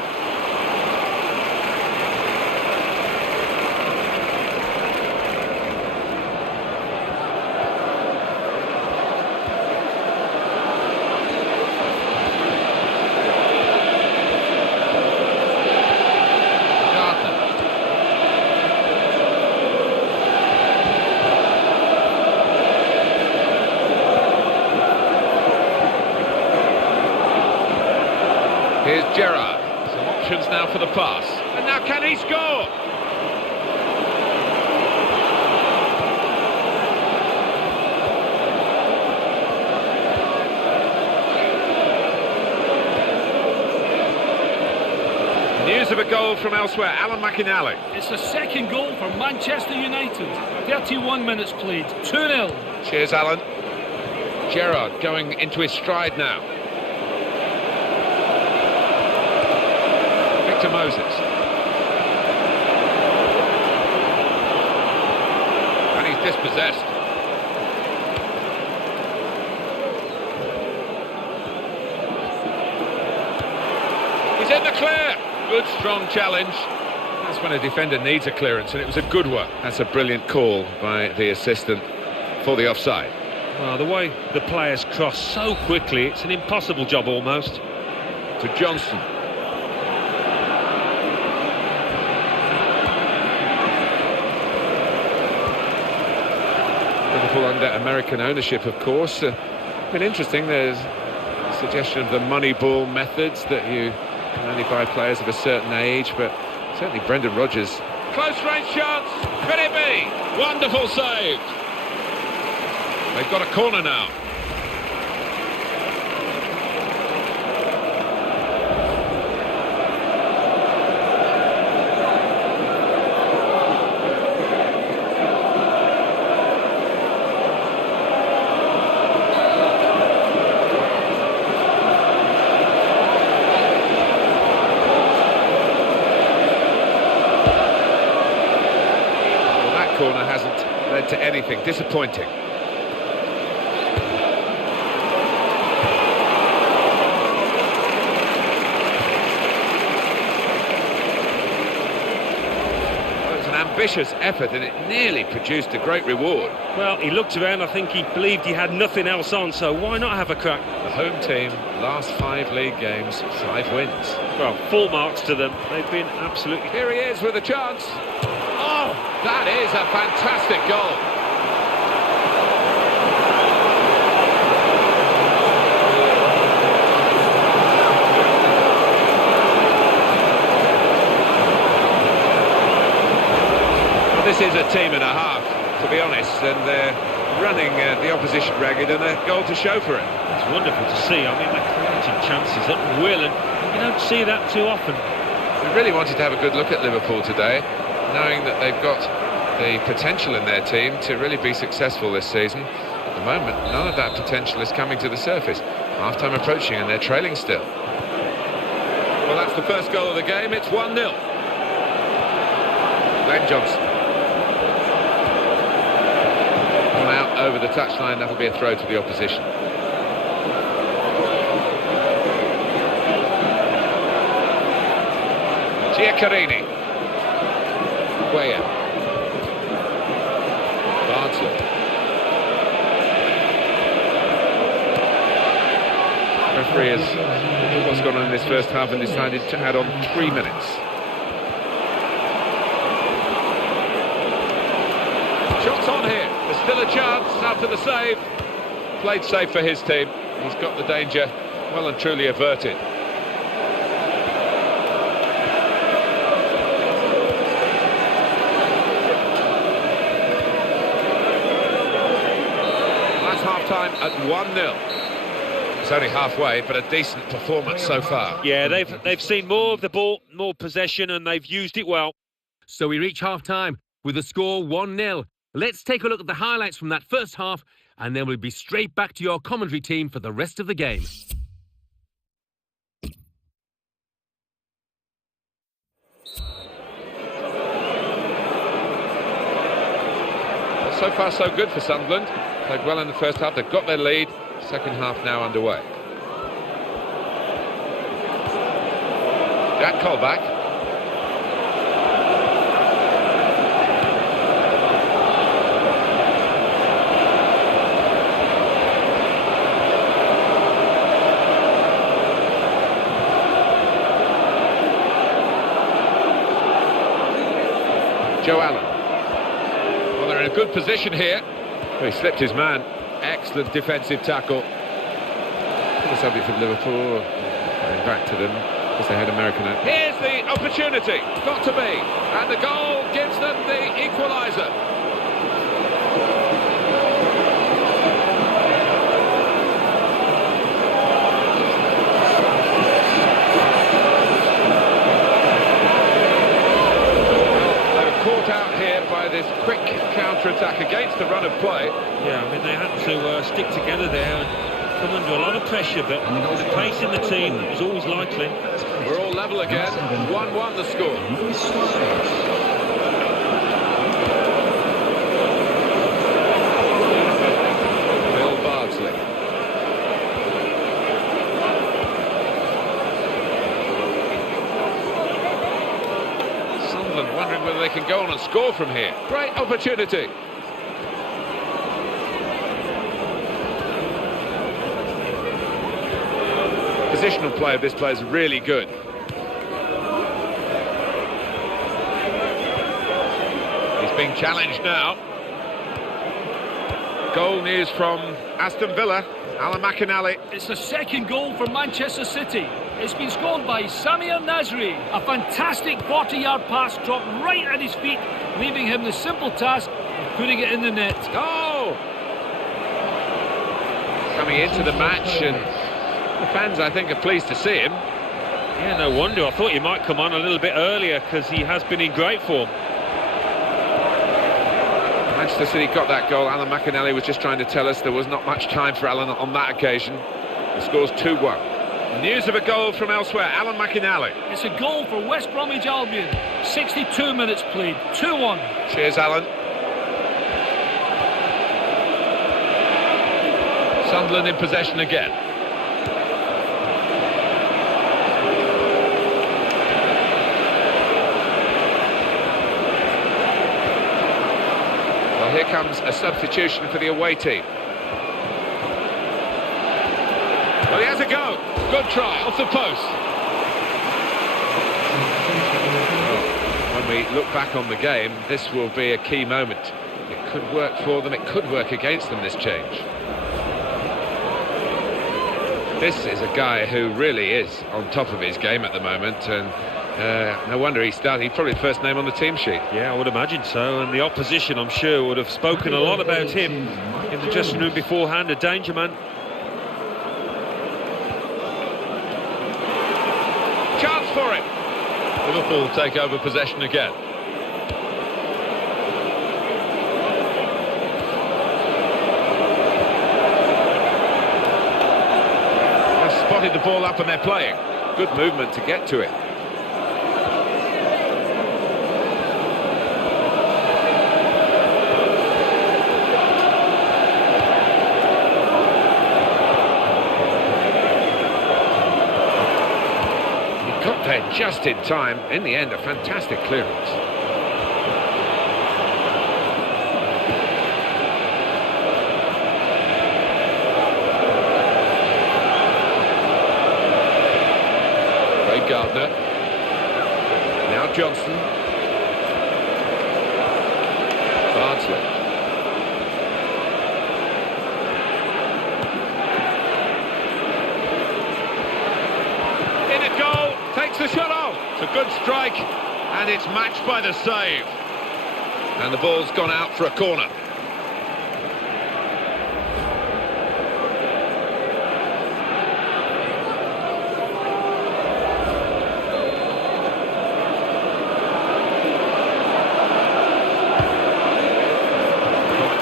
Gerrard. Some options now for the pass. And now can he score? News of a goal from elsewhere. Alan McInally. It's the second goal for Manchester United. 31 minutes played. 2-0. Cheers, Alan. Gerrard going into his stride now. Victor Moses. And he's dispossessed. He's in the clear. Good, strong challenge. That's when a defender needs a clearance, and it was a good one. That's a brilliant call by the assistant for the offside. Well, the way the players cross so quickly, it's an impossible job almost. To Johnston. Liverpool under American ownership, of course. Been interesting. There's a suggestion of the money ball methods, that you can only buy players of a certain age, but certainly Brendan Rodgers. Close range chance. Could it be? Wonderful save. They've got a corner now. Well, that corner hasn't led to anything. Disappointing. Ambitious effort, and it nearly produced a great reward. Well, he looked around, I think he believed he had nothing else on, so why not have a crack? The home team, last 5 league games, 5 wins. Well, full marks to them. They've been absolutely... Here he is with a chance. Oh, that is a fantastic goal. This is a team and a half, to be honest, and they're running the opposition ragged, and a goal to show for it. It's wonderful to see. I mean, they're creating chances at will, and you don't see that too often. We really wanted to have a good look at Liverpool today, knowing that they've got the potential in their team to really be successful this season. At the moment, none of that potential is coming to the surface. Half-time approaching, and they're trailing still. Well, that's the first goal of the game. It's 1-0. Glenn Johnson. Out over the touchline, that'll be a throw to the opposition. Giaccherini. Guaya. Barnsley. Referee has looked at what's gone on in this first half and decided to add on 3 minutes. Shots on here. There's still a chance after the save. Played safe for his team. He's got the danger well and truly averted. That's half-time at 1-0. It's only halfway, but a decent performance so far. Yeah, they've seen more of the ball, more possession, and they've used it well. So we reach half-time with the score 1-0. Let's take a look at the highlights from that first half, and then we'll be straight back to your commentary team for the rest of the game. So far, so good for Sunderland. Played well in the first half. They've got their lead. Second half now underway. Jack Colback. Joe Allen. Well, they're in a good position here. He slipped his man. Excellent defensive tackle. The subject of Liverpool, going back to them. Because they had American. Here's the opportunity. Got to be. And the goal gives them the equaliser. Caught out here by this quick counter-attack against the run of play. Yeah, I mean, they had to stick together there and come under a lot of pressure, but the pace in the team was always likely. We're all level again. 1-1 the score. Bill Bardsley. Sunderland wondering whether they can go on and score from here. Great opportunity. Positional play of this player is really good. He's being challenged now. Goal news from Aston Villa. Alan McInally. It's the second goal for Manchester City. It's been scored by Samir Nasri. A fantastic 40-yard pass dropped right at his feet, leaving him the simple task of putting it in the net. Oh! Coming into the match, and the fans, I think, are pleased to see him. Yeah, no wonder. I thought he might come on a little bit earlier because he has been in great form. Manchester City got that goal. Alan McInally was just trying to tell us there was not much time for Alan on that occasion. The score's 2-1. News of a goal from elsewhere. Alan McInally. It's a goal for West Bromwich Albion. 62 minutes played. 2-1. Cheers, Alan. Sunderland in possession again. Well, here comes a substitution for the away team. Well, he has a go. Good try, off the post. Well, when we look back on the game, this will be a key moment. It could work for them, it could work against them, this change. This is a guy who really is on top of his game at the moment, and no wonder he started. He's probably the first name on the team sheet. Yeah, I would imagine so, and the opposition, I'm sure, would have spoken a lot about him in the dressing room beforehand. A danger man. Chance for it. Liverpool take over possession again. They've spotted the ball up and they're playing. Good movement to get to it. Got there just in time. In the end, a fantastic clearance. Craig Gardner. Now Johnson. Bardsley. In at goal. Takes the shot off. It's a good strike, and it's matched by the save. And the ball's gone out for a corner.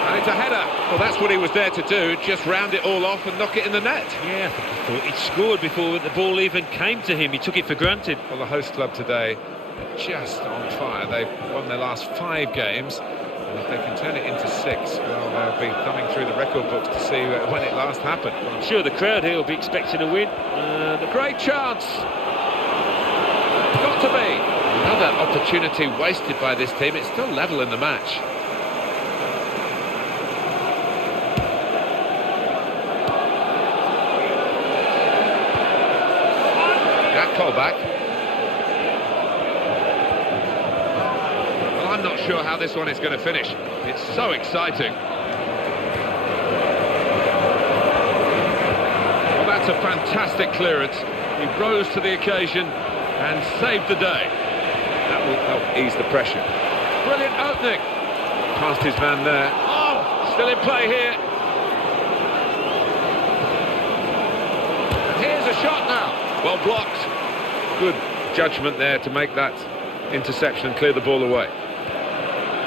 And it's a header. Well, that's what he was there to do, just round it all off and knock it in the net. Yeah, I thought he'd scored before the ball even came to him. He took it for granted. Well, the host club today are just on fire. They've won their last 5 games, and if they can turn it into 6, well, they'll be thumbing through the record books to see when it last happened. I'm sure the crowd here will be expecting a win. The great chance. Got to be. Another opportunity wasted by this team. It's still level in the match. Call back. Well, I'm not sure how this one is going to finish. It's so exciting. Well, that's a fantastic clearance. He rose to the occasion and saved the day. That will help ease the pressure. Brilliant opening. Past his man there. Oh, still in play here. And here's a shot now. Well blocked. Good judgment there to make that interception and clear the ball away.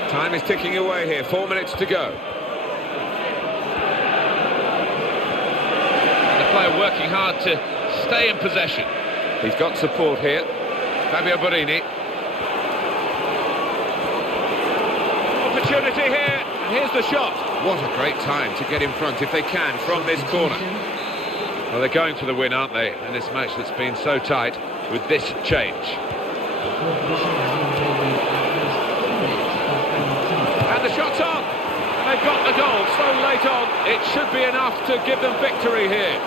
Time is ticking away here. 4 minutes to go. The player working hard to stay in possession. He's got support here. Fabio Borini. Opportunity here, and here's the shot. What a great time to get in front if they can from this corner. Well, they're going for the win, aren't they, in this match that's been so tight with this change. And the shot's on. They've got the goal so late on. It should be enough to give them victory here.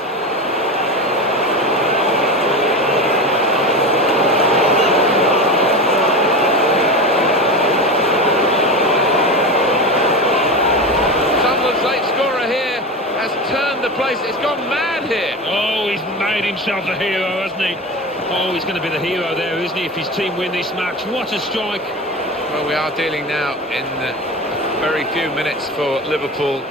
Late scorer here has turned the place. It's gone mad here. Oh, he's made himself a hero, hasn't he? Oh, he's going to be the hero there, isn't he, if his team win this match? What a strike. Well, we are dealing now in very few minutes for Liverpool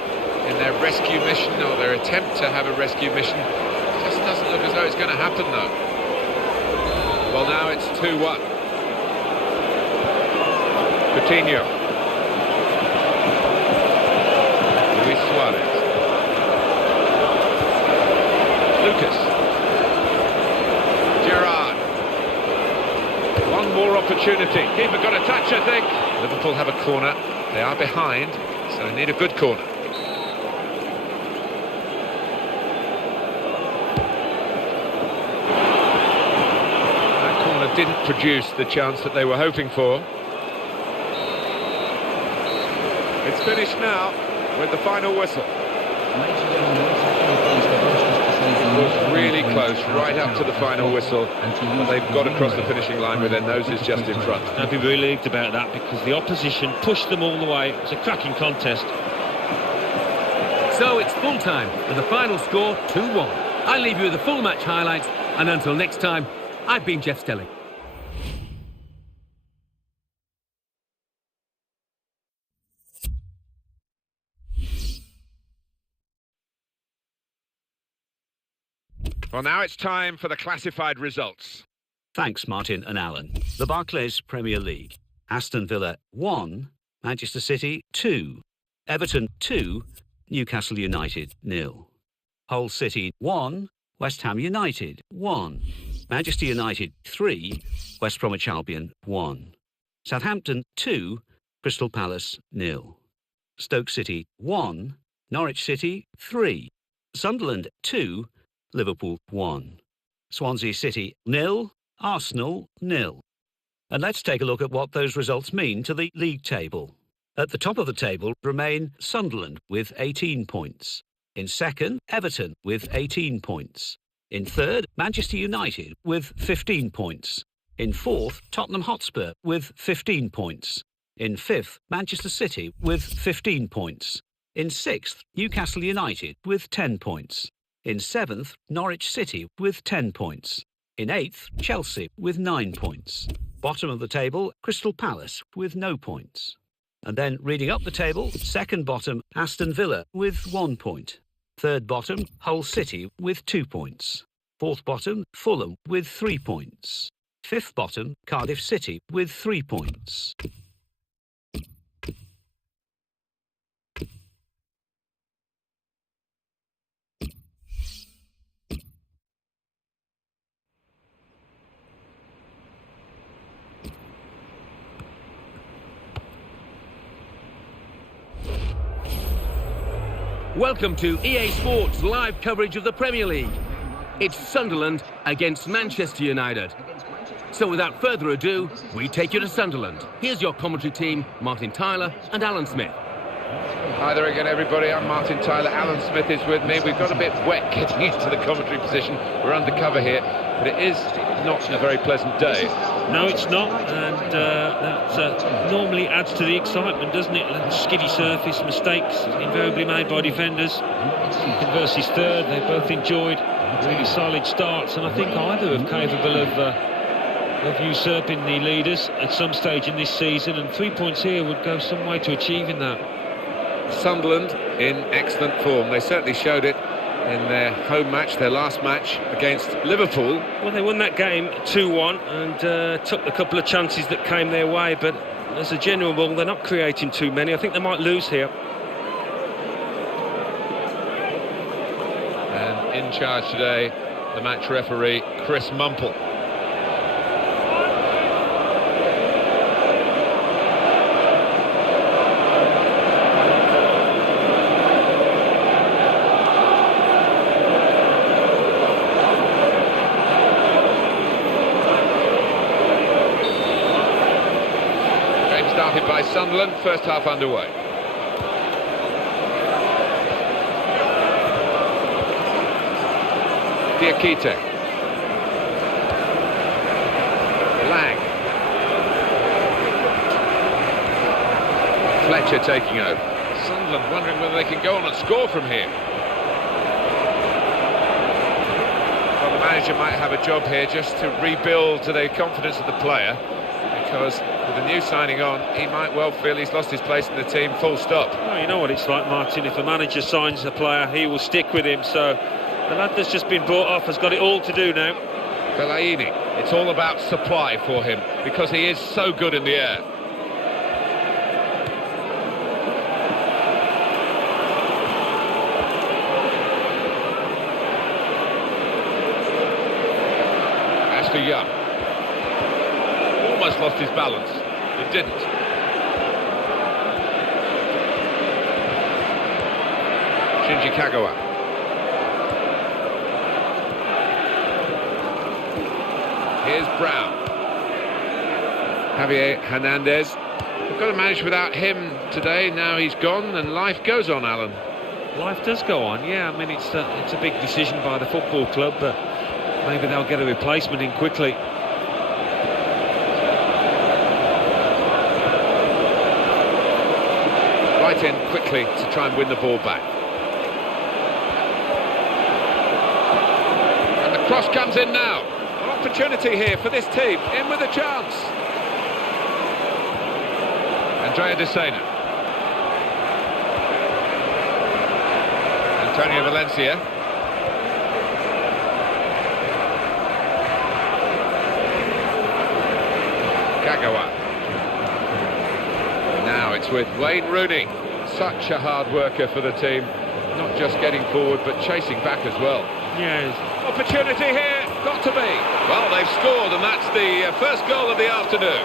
in their rescue mission, or their attempt to have a rescue mission. It just doesn't look as though it's going to happen, though. Well, now it's 2-1. Coutinho. Suarez. Lucas. Gerrard. One more opportunity. Keeper got a touch, I think. Liverpool have a corner. They are behind, so they need a good corner. That corner didn't produce the chance that they were hoping for. It's finished now with the final whistle. It was really close, right up to the final whistle, but they've got across the finishing line with their noses just in front. I'd be relieved about that because the opposition pushed them all the way. It's a cracking contest. So it's full time and the final score 2-1. I'll leave you with the full match highlights, and until next time, I've been Jeff Stelling. Well, now it's time for the classified results. Thanks, Martin and Alan. The Barclays Premier League. Aston Villa 1, Manchester City 2, Everton 2, Newcastle United 0. Hull City 1, West Ham United 1, Manchester United 3, West Bromwich Albion 1. Southampton 2, Crystal Palace 0. Stoke City 1, Norwich City 3, Sunderland 2, Liverpool 1. Swansea City 0, Arsenal 0. And let's take a look at what those results mean to the league table. At the top of the table remain Sunderland with 18 points. In second, Everton with 18 points. In third, Manchester United with 15 points. In fourth, Tottenham Hotspur with 15 points. In fifth, Manchester City with 15 points. In sixth, Newcastle United with 10 points. In seventh, Norwich City with 10 points. In eighth, Chelsea with 9 points. Bottom of the table, Crystal Palace with no points. And then reading up the table, second bottom, Aston Villa with 1 point. Third bottom, Hull City with 2 points. Fourth bottom, Fulham with 3 points. Fifth bottom, Cardiff City with 3 points. Welcome to EA Sports live coverage of the Premier League. It's Sunderland against Manchester United. So without further ado, we take you to Sunderland. Here's your commentary team, Martin Tyler and Alan Smith. Hi there again, everybody. I'm Martin Tyler. Alan Smith is with me. We've got a bit wet getting into the commentary position. We're undercover here, but it is not a very pleasant day. No, it's not, and that normally adds to the excitement, doesn't it? A skiddy surface, mistakes invariably made by defenders. Versus third, they both enjoyed really solid starts, and I think either are capable of of usurping the leaders at some stage in this season, and 3 points here would go some way to achieving that. Sunderland in excellent form. They certainly showed it in their home match, their last match against Liverpool. Well, they won that game 2-1 and took a couple of chances that came their way, but as a general rule, they're not creating too many. I think they might lose here. And in charge today, the match referee, Chris Mumple. Started by Sunderland, first half underway. Diakite. Lang. Fletcher taking over. Sunderland wondering whether they can go on and score from here. Well, the manager might have a job here just to rebuild the confidence of the player, because with the new signing on, he might well feel he's lost his place in the team, full stop. Well, you know what it's like, Martin. If a manager signs a player, he will stick with him. So the lad that's just been brought off has got it all to do now. Fellaini, it's all about supply for him, because he is so good in the air. Ashley Young. Almost lost his balance, but didn't. Shinji Kagawa. Here's Brown. Javier Hernandez. We've got to manage without him today. Now he's gone and life goes on, Alan. Life does go on, yeah. I mean, it's a big decision by the football club, but maybe they'll get a replacement in quickly. Right in quickly to try and win the ball back. And the cross comes in now. An opportunity here for this team, in with a chance. Andrea De Sena. Antonio Valencia. Kagawa. Now it's with Wayne Rooney. Such a hard worker for the team. Not just getting forward, but chasing back as well. Yes. Opportunity here, got to be. Well, they've scored, and that's the first goal of the afternoon.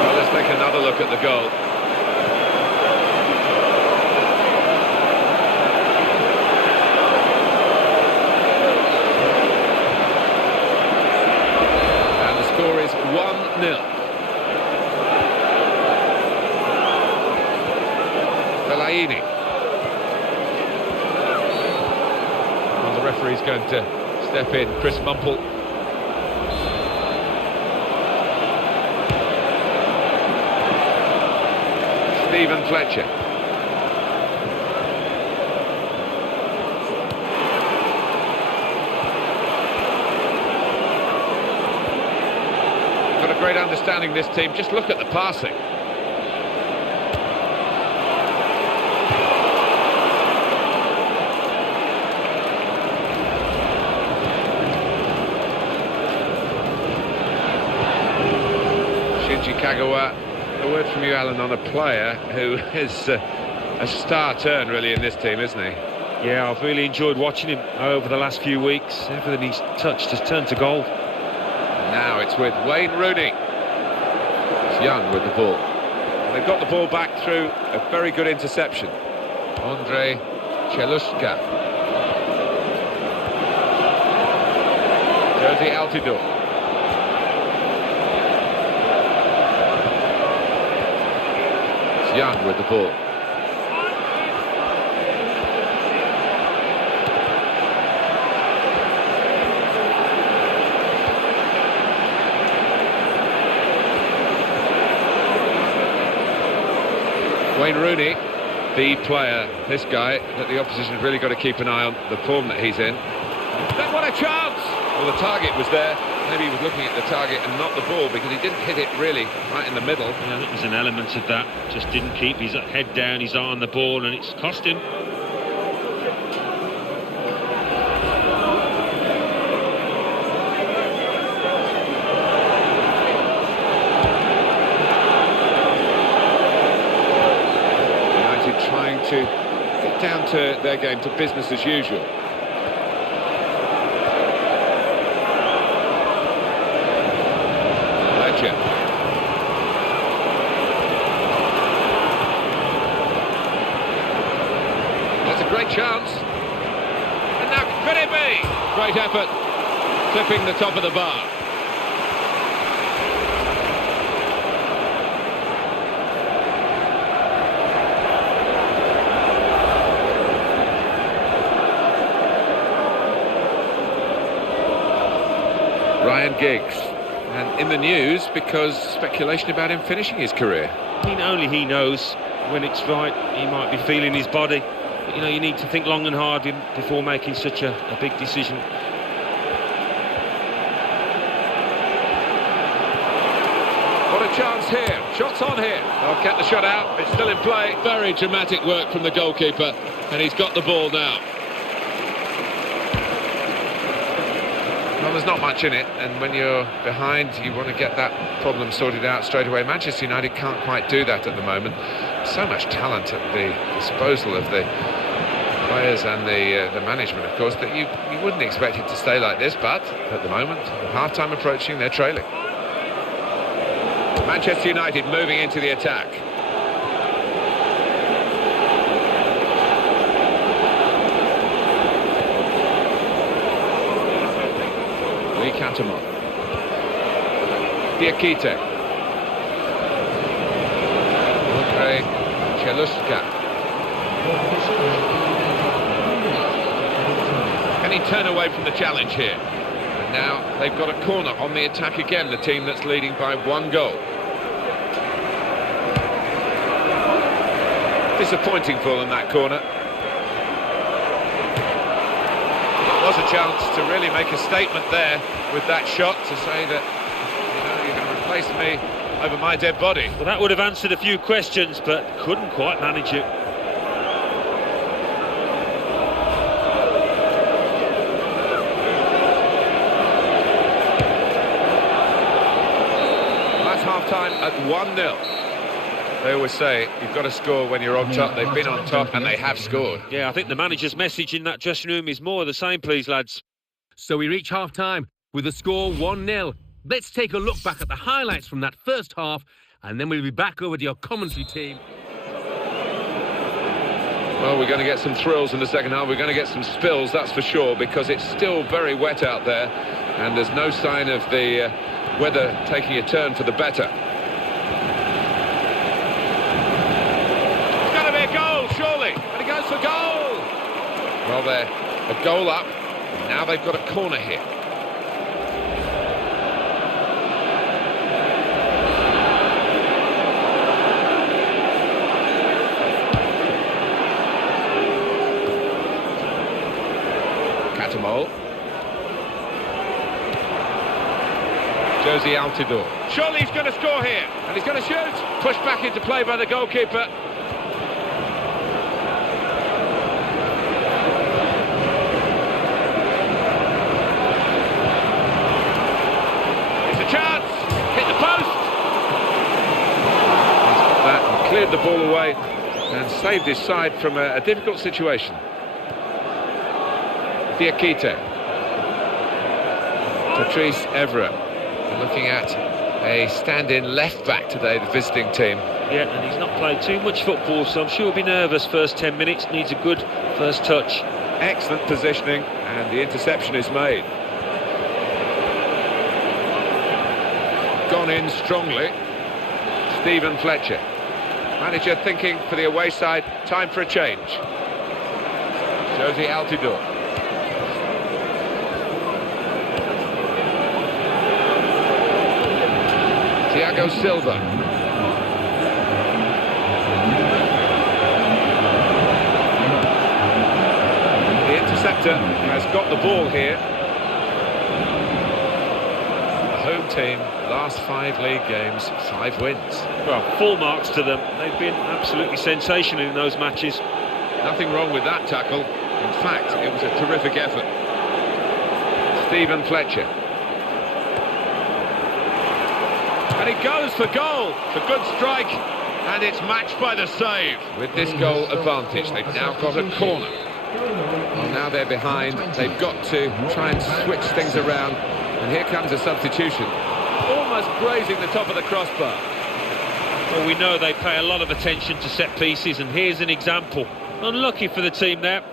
Well, let's take another look at the goal. Score is 1-0. Fellaini. Well, the referee's going to step in, Chris Mumple. Stephen Fletcher. Great understanding, this team. Just look at the passing. Shinji Kagawa. A word from you, Alan, on a player who is a star turn really in this team, isn't he? Yeah, I've really enjoyed watching him over the last few weeks. Everything he's touched has turned to gold. Now it's with Wayne Rooney. It's Young with the ball. And they've got the ball back through a very good interception. Andrei Chelushka. Josie Altidore. It's Young with the ball. Wayne Rooney, the player, this guy that the opposition's really got to keep an eye on, the form that he's in. Then what a chance! Well, the target was there. Maybe he was looking at the target and not the ball, because he didn't hit it really right in the middle. Yeah, I think there's an element of that. Just didn't keep his head down, his eye on the ball, and it's cost him. United trying to get down to their game, to business as usual. That's a great chance. And now, could it be? Great effort, clipping the top of the bar. Ryan Giggs. And in the news because speculation about him finishing his career. I mean, only he knows when it's right. He might be feeling his body. But, you know, you need to think long and hard before making such a big decision. What a chance here. Shots on here. I'll get the shot out. It's still in play. Very dramatic work from the goalkeeper. And he's got the ball now. Well, there's not much in it, and when you're behind, you want to get that problem sorted out straight away. Manchester United can't quite do that at the moment. So much talent at the disposal of the players and the management, of course, that you wouldn't expect it to stay like this, but at the moment, half-time approaching, they're trailing. Manchester United moving into the attack. Catamon. Diakite. Andre Cheluska. Can he turn away from the challenge here? And now they've got a corner on the attack again, the team that's leading by 1 goal. Disappointing for them, that corner. Was a chance to really make a statement there with that shot, to say that, you know, you're going to replace me over my dead body. Well, that would have answered a few questions, but couldn't quite manage it. That's half-time at 1-0. They always say you've got to score when you're on top. They've been on top and they have scored. Yeah, I think the manager's message in that dressing room is more of the same, please, lads. So we reach half-time with the score 1-0. Let's take a look back at the highlights from that first half, and then we'll be back over to your commentary team. Well, we're going to get some thrills in the second half. We're going to get some spills, that's for sure, because it's still very wet out there, and there's no sign of the weather taking a turn for the better. For goal! Well, they're a goal up, and now they've got a corner here. Catamol. Josie Altidore. Surely he's going to score here, and he's going to shoot. Pushed back into play by the goalkeeper. Cleared the ball away and saved his side from a difficult situation. Diakite. Patrice Evra looking at a stand-in left-back today, the visiting team. Yeah, and he's not played too much football, so I'm sure he'll be nervous first 10 minutes, needs a good first touch. Excellent positioning, and the interception is made. Gone in strongly. Stephen Fletcher. Manager thinking for the away side, time for a change. Josie Altidore. Thiago Silva. got the ball here. The home team, last 5 league games, 5 wins. Well, full marks to them. They've been absolutely sensational in those matches. Nothing wrong with that tackle. In fact, it was a terrific effort. Stephen Fletcher. And he goes for goal. It's a good strike, and it's matched by the save. With this goal advantage, they've now got a corner. Well, now they're behind. They've got to try and switch things around. And here comes a substitution. Almost grazing the top of the crossbar. Well, we know they pay a lot of attention to set pieces, and here's an example. Unlucky for the team there.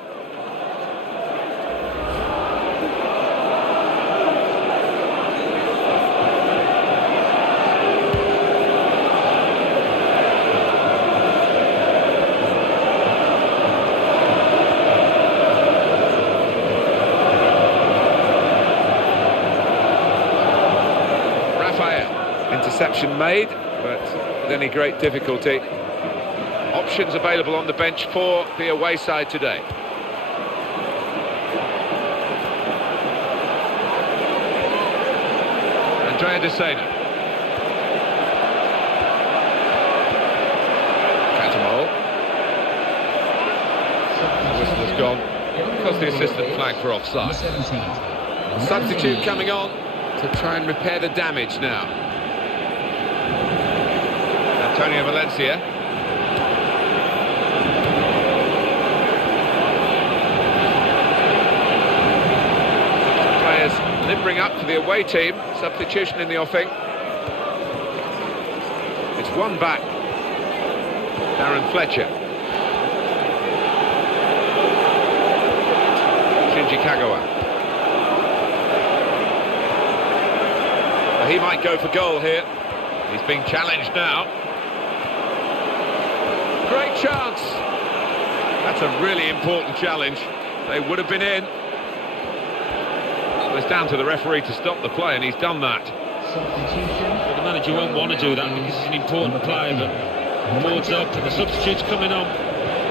Interception made, but with any great difficulty. Options available on the bench for the away side today. Andrea De Sena. Catamol. The whistle has gone because the assistant flagged for offside. Substitute coming on to try and repair the damage now. Antonio Valencia. Players limbering up to the away team. Substitution in the offing. It's one back. Darren Fletcher. Shinji Kagawa. Well, he might go for goal here. He's being challenged now. Great chance. That's a really important challenge. They would have been in. So it's down to the referee to stop the play, and he's done that. Well, the manager won't want to do that because it's an important play, but boards up and the substitute's coming on.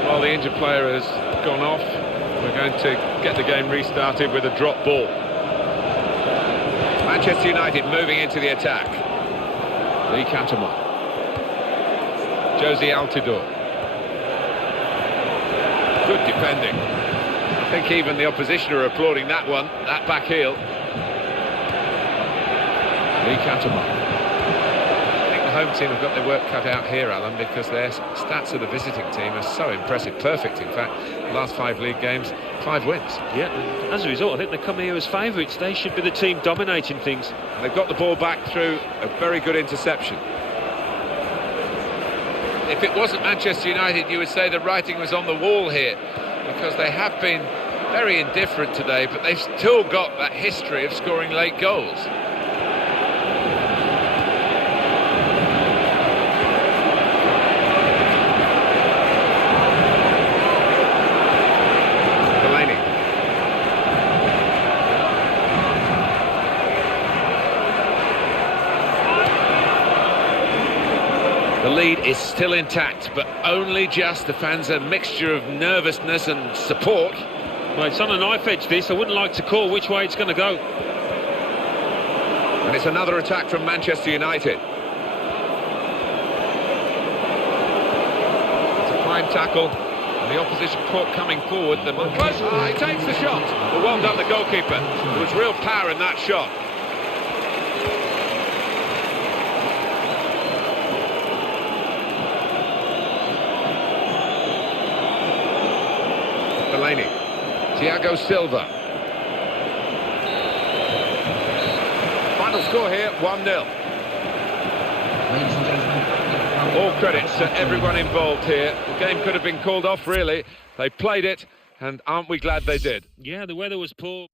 Well, the injured player has gone off. We're going to get the game restarted with a drop ball. Manchester United moving into the attack. Lee Canterman. Josie Altidore. Good defending. I think even the opposition are applauding that one, that back heel. Lee Canterman. I think the home team have got their work cut out here, Alan, because their stats of the visiting team are so impressive. Perfect, in fact. Last 5 league games, 5 wins. Yeah, as a result, I think they come here as favourites. They should be the team dominating things. And they've got the ball back through a very good interception. If it wasn't Manchester United, you would say the writing was on the wall here, because they have been very indifferent today, but they've still got that history of scoring late goals. The lead is still intact, but only just. The fans a mixture of nervousness and support. Well, it's on a knife edge, this. I wouldn't like to call which way it's going to go. And it's another attack from Manchester United. It's a fine tackle, and the opposition court coming forward. He takes the shot. Well done, the goalkeeper. There was real power in that shot. Thiago Silva. Final score here, 1-0. All credit to everyone involved here. The game could have been called off, really. They played it, and aren't we glad they did? Yeah, the weather was poor.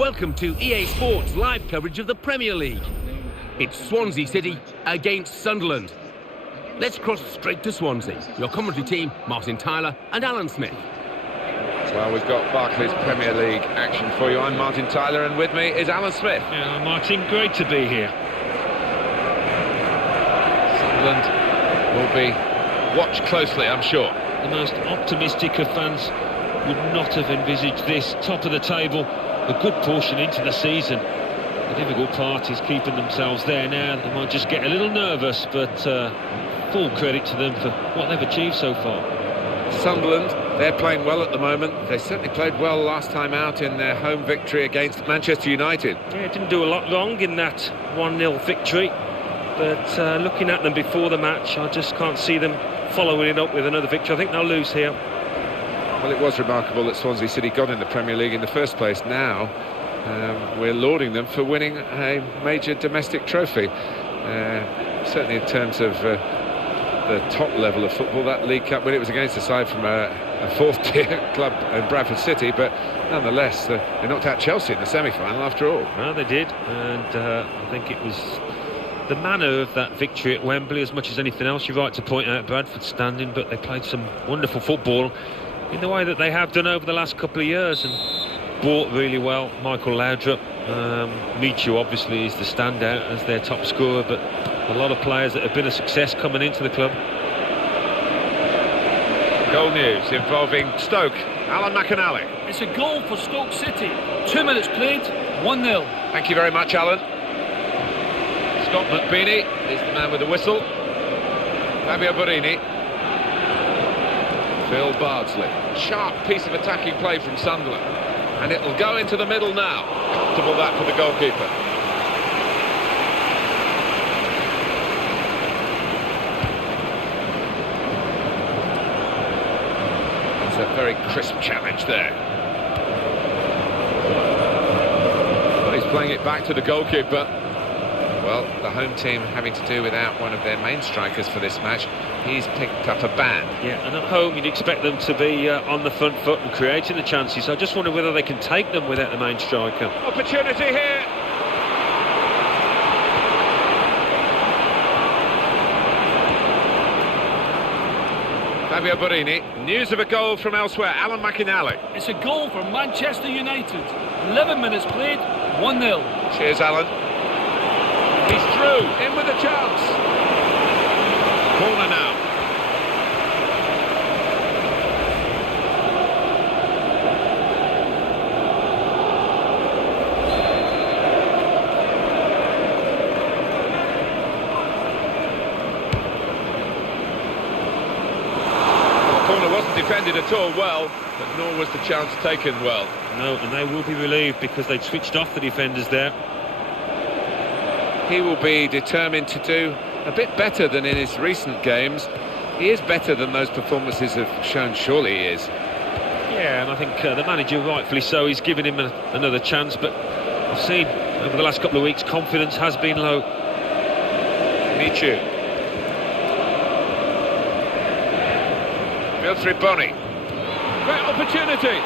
Welcome to EA Sports live coverage of the Premier League. It's Swansea City against Sunderland. Let's cross straight to Swansea. Your commentary team, Martin Tyler and Alan Smith. Well, we've got Barclays Premier League action for you. I'm Martin Tyler, and with me is Alan Smith. Yeah, Martin, great to be here. Sunderland will be watched closely, I'm sure. The most optimistic of fans would not have envisaged this. Top of the table, a good portion into the season. The difficult part is keeping themselves there now. They might just get a little nervous, but full credit to them for what they've achieved so far. Sunderland, they're playing well at the moment. They certainly played well last time out in their home victory against Manchester United. Yeah, didn't do a lot wrong in that 1-0 victory, but looking at them before the match, I just can't see them following it up with another victory. I think they'll lose here. Well, it was remarkable that Swansea City got in the Premier League in the first place. Now we're lauding them for winning a major domestic trophy. Certainly in terms of the top level of football, that League Cup win, it was against a side from a fourth-tier club in Brentford City, but nonetheless they knocked out Chelsea in the semi-final after all. Well, they did, and I think it was the manner of that victory at Wembley as much as anything else. You're right to point out Bradford standing, but they played some wonderful football in the way that they have done over the last couple of years and bought really well. Michael Laudrup, Michu obviously is the standout as their top scorer, but a lot of players that have been a success coming into the club. Goal news involving Stoke. Alan McInally. It's a goal for Stoke City. 2 minutes played, 1-0. Thank you very much, Alan. Scott McBeanie is the man with the whistle. Fabio Borini. Phil Bardsley. Sharp piece of attacking play from Sunderland. And it'll go into the middle now. Comfortable that for the goalkeeper. It's a very crisp challenge there. Well, he's playing it back to the goalkeeper. Well, the home team having to do without one of their main strikers for this match. He's picked up a ban. Yeah, and at home you'd expect them to be on the front foot and creating the chances. I just wonder whether they can take them without the main striker. Opportunity here. Fabio Borini. News of a goal from elsewhere. Alan McInally. It's a goal for Manchester United. 11 minutes played, 1-0. Cheers, Alan. He's through, in with a chance. Corner now. The corner wasn't defended at all well, but nor was the chance taken well. No, and they will be relieved because they've switched off the defenders there. He will be determined to do a bit better than in his recent games. He is better than those performances have shown, surely he is. Yeah, and I think the manager, rightfully so, he's given him another chance, but I've seen over the last couple of weeks confidence has been low. Michu. Wilfried Bony. Great opportunity.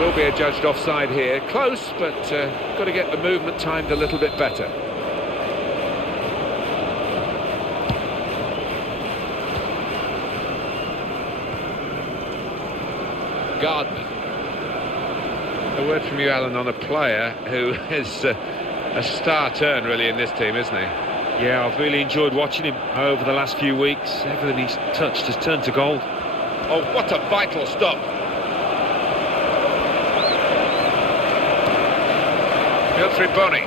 Will be adjudged offside here. Close, but got to get the movement timed a little bit better. Gardner. A word from you, Alan, on a player who is a star turn really in this team, isn't he? Yeah, I've really enjoyed watching him over the last few weeks. Everything he's touched has turned to gold. Oh, what a vital stop. Wilfried Bony.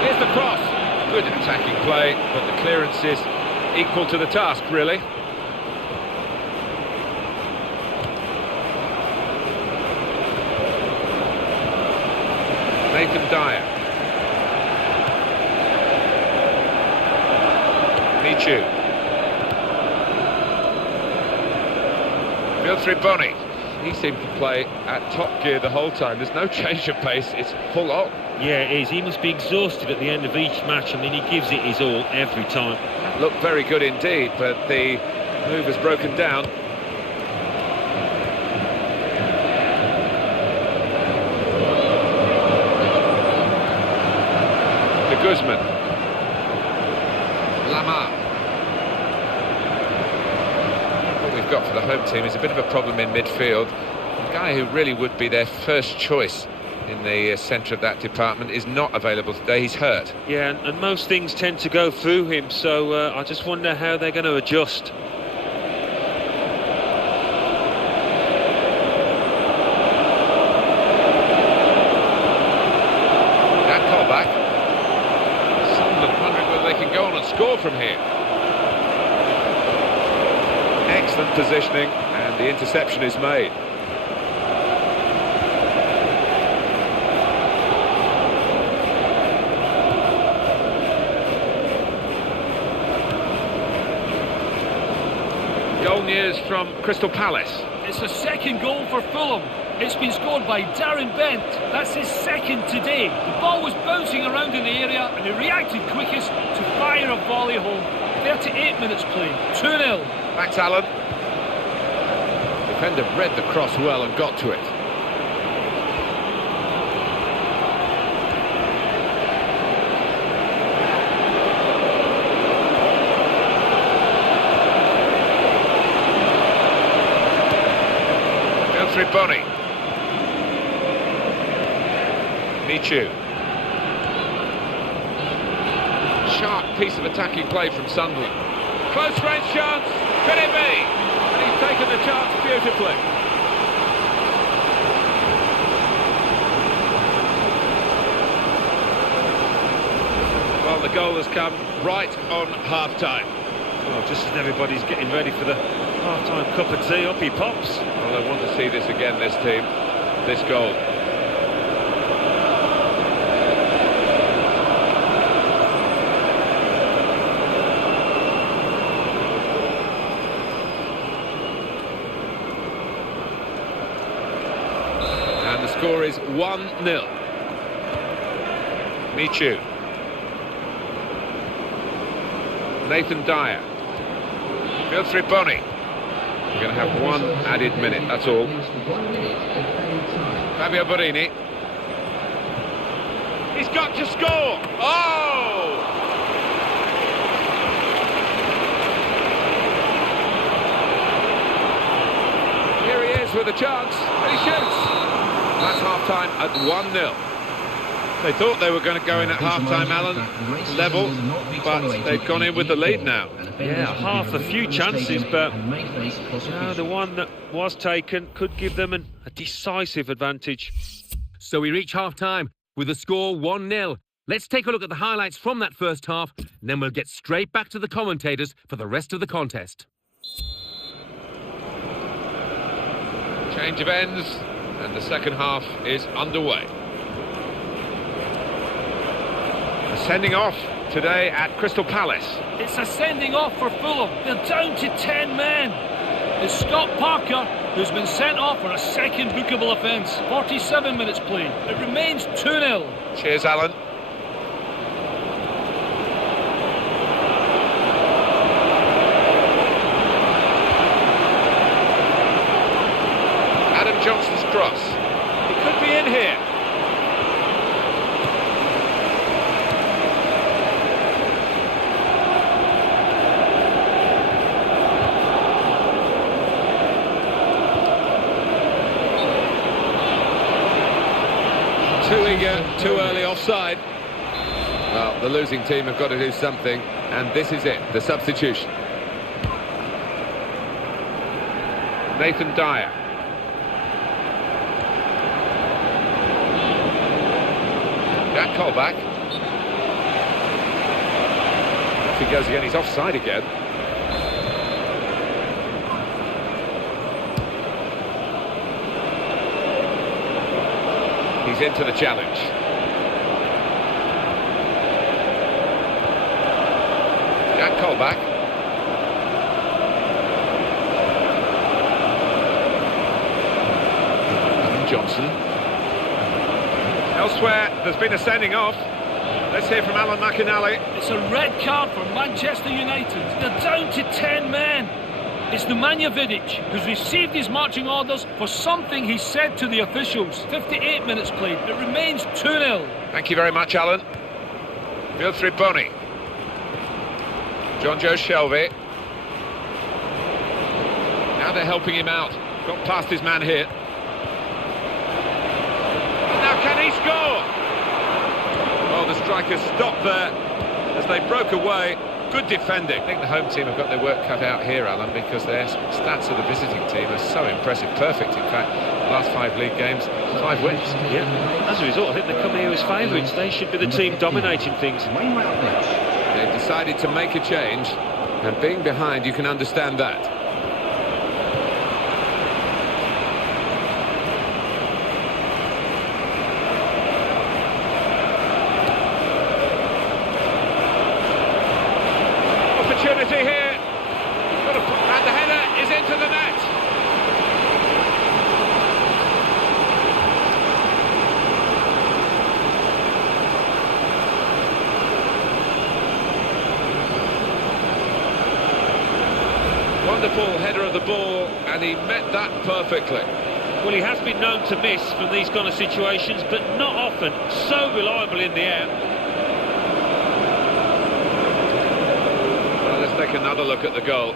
Here's the cross. Good attacking play, but the clearance is equal to the task, really. Nathan Dyer. Michu. Guthrie Bonney. He seemed to play at top gear the whole time. There's no change of pace, it's full on. Yeah, it is. He must be exhausted at the end of each match. I mean, he gives it his all every time. Looked very good indeed, but the move has broken down. To Guzman. Lamar. What we've got for the home team is a bit of a problem in midfield. The guy who really would be their first choice in the centre of that department is not available today. He's hurt. Yeah, and most things tend to go through him, so I just wonder how they're going to adjust. That callback. Sunderland wondering whether they can go on and score from here. Excellent positioning, and the interception is made. Goal news from Crystal Palace. It's a second goal for Fulham. It's been scored by Darren Bent. That's his second today. The ball was bouncing around in the area and he reacted quickest to fire a volley home. 38 minutes played, 2-0. Max Allen. Defender read the cross well and got to it. Guthrie Bonney. Michu. Sharp piece of attacking play from Sunderland. Close range chance. Could it be? And he's taken the chance beautifully. Well, the goal has come right on half-time. Well, just as everybody's getting ready for the half-time cup of tea, up he pops. Well, I want to see this again, this team, this goal. And the score is 1-0. Michu. Nathan Dyer. Guthrie Bonney. We're going to have one added minute, that's all. Fabio Borini. He's got to score! Oh! Here he is with a chance, and he shoots. That's half-time at 1-0. They thought they were going to go in at half-time, Alan, level, but they've gone in with the lead now. Yeah, half a few chances, but no, the one that was taken could give them a decisive advantage. So we reach half-time with the score 1-0. Let's take a look at the highlights from that first half, and then we'll get straight back to the commentators for the rest of the contest. Change of ends, and the second half is underway. A sending off today at Crystal Palace. It's a sending off for Fulham. They're down to 10 men. It's Scott Parker who's been sent off for a second bookable offence. 47 minutes played. It remains 2-0. Cheers, Alan. Adam Johnson's cross. He could be in here. Too eager, too early offside. Well, the losing team have got to do something, and this is it, the substitution. Nathan Dyer. Jack Colback. Off he goes again, he's offside again. He's into the challenge. Jack Colback. Johnson. Elsewhere, there's been a sending off. Let's hear from Alan McInally. It's a red card for Manchester United. They're down to 10 men. It's Nemanja Vidic who's received his marching orders for something he said to the officials. 58 minutes played. It remains 2-0. Thank you very much, Alan. Wilfried Bony. John Joe Shelby. Now they're helping him out. Got past his man here. Now can he score? Well, the strikers stopped there as they broke away. Good defending. I think the home team have got their work cut out here, Alan, because their stats of the visiting team are so impressive. Perfect, in fact. Last 5 league games, 5 wins. Yeah. As a result, I think they come here as favourites. They should be the team dominating things. They've decided to make a change, and being behind, you can understand that. Opportunity here. And the header is into the net. Wonderful header of the ball, and he met that perfectly. Well, he has been known to miss from these kind of situations, but not often. So reliable in the air. Well, let's take another look at the goal.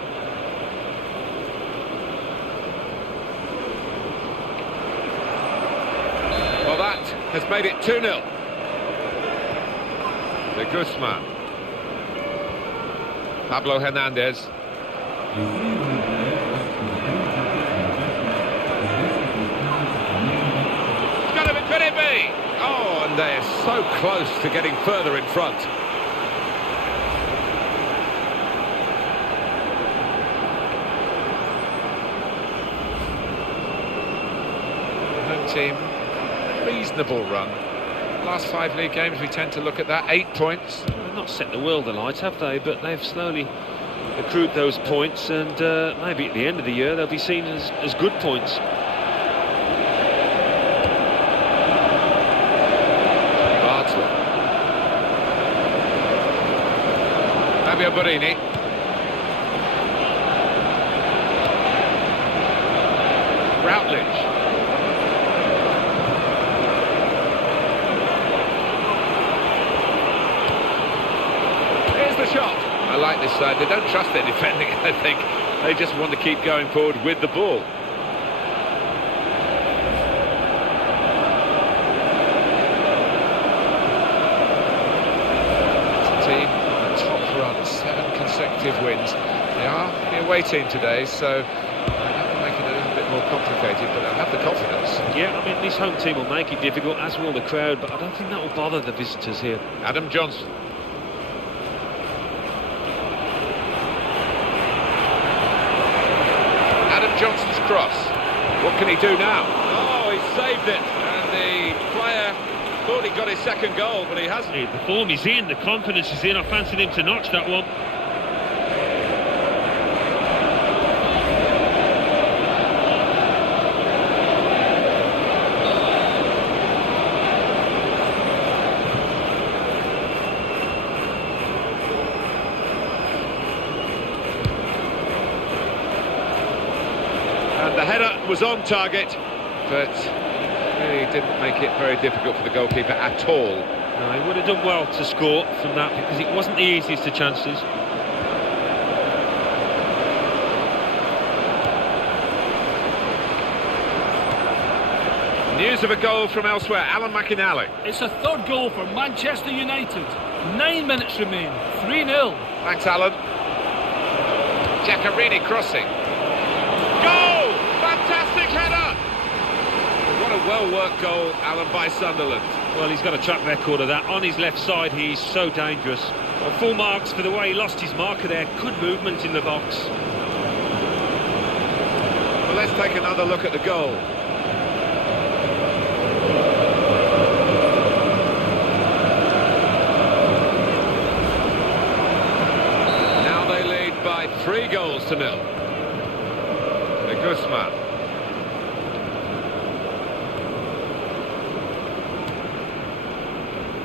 Well, that has made it 2-0. De Guzman. Pablo Hernandez. Could it be? Oh, and they're so close to getting further in front. Home team, reasonable run. Last 5 league games, we tend to look at that. 8 points. They've not set the world alight, have they? But they've slowly accrued those points, and maybe at the end of the year they'll be seen as good points. Fabio Borini. Routledge. Here's the shot. I like this side. They don't trust their defending, I think. They just want to keep going forward with the ball. Wins. They are the away team today, so that will make it a little bit more complicated, but I have the confidence. Yeah, I mean, this home team will make it difficult, as will the crowd, but I don't think that will bother the visitors here. Adam Johnson. Adam Johnson's cross. What can he do now? Oh, he saved it, and the player thought he got his second goal, but he hasn't. The form is in, the confidence is in. I fancied him to notch that one. And the header was on target, but really didn't make it very difficult for the goalkeeper at all. No, he would have done well to score from that, because it wasn't the easiest of chances. News of a goal from elsewhere. Alan McInally. It's a third goal for Manchester United. 9 minutes remain. 3-0. Thanks, Alan. Giacarini crossing. Goal! Fantastic header! What a well-worked goal, Alan, by Sunderland. Well, he's got a track record of that. On his left side, he's so dangerous. Well, full marks for the way he lost his marker there. Good movement in the box. Well, let's take another look at the goal. Now they lead by 3-0. De Guzman.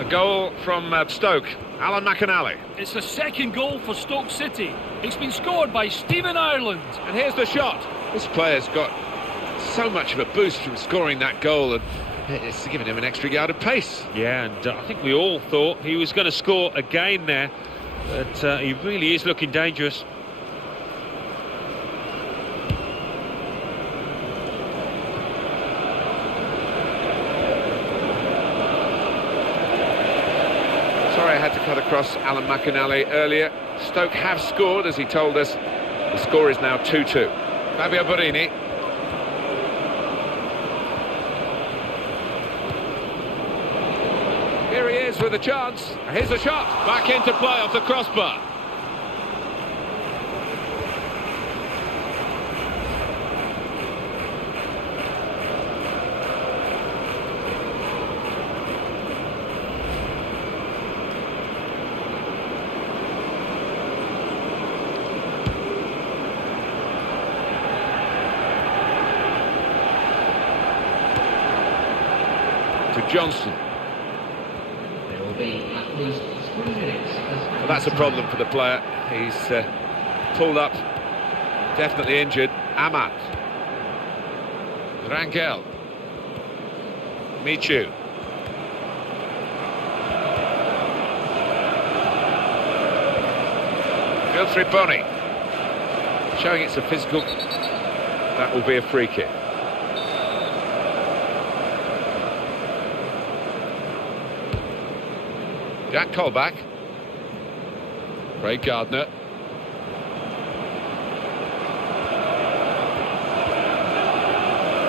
goal from Stoke, Alan McInally. It's the second goal for Stoke City. It's been scored by Stephen Ireland. And here's the shot. This player's got so much of a boost from scoring that goal, and it's given him an extra yard of pace. Yeah, and I think we all thought he was going to score again there, but he really is looking dangerous. Sorry I had to cut across Alan McInally earlier. Stoke have scored, as he told us. The score is now 2-2. Fabio Borini. Here he is with a chance. Here's the shot. Back into play off the crossbar. To Johnson. There will be at least 3 minutes. Well, that's a problem for the player. He's pulled up, definitely injured. Amat. Rangel. Michu. Guthrie Bonny. Showing it's a physical. That will be a free kick. Jack Colback. Craig Gardner.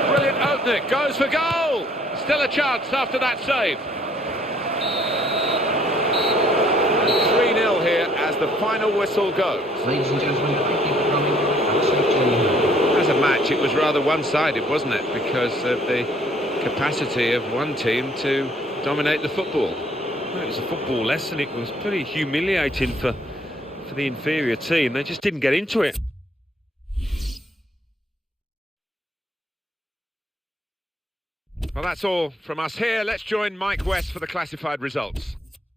Brilliant opening. Goes for goal. Still a chance after that save. 3-0 here as the final whistle goes. Ladies and gentlemen, thank you for coming. Have a safe journey. As a match, it was rather one-sided, wasn't it? Because of the capacity of one team to dominate the football. Well, it was a football lesson. It was pretty humiliating for the inferior team. They just didn't get into it. Well, that's all from us here. Let's join Mike West for the classified results.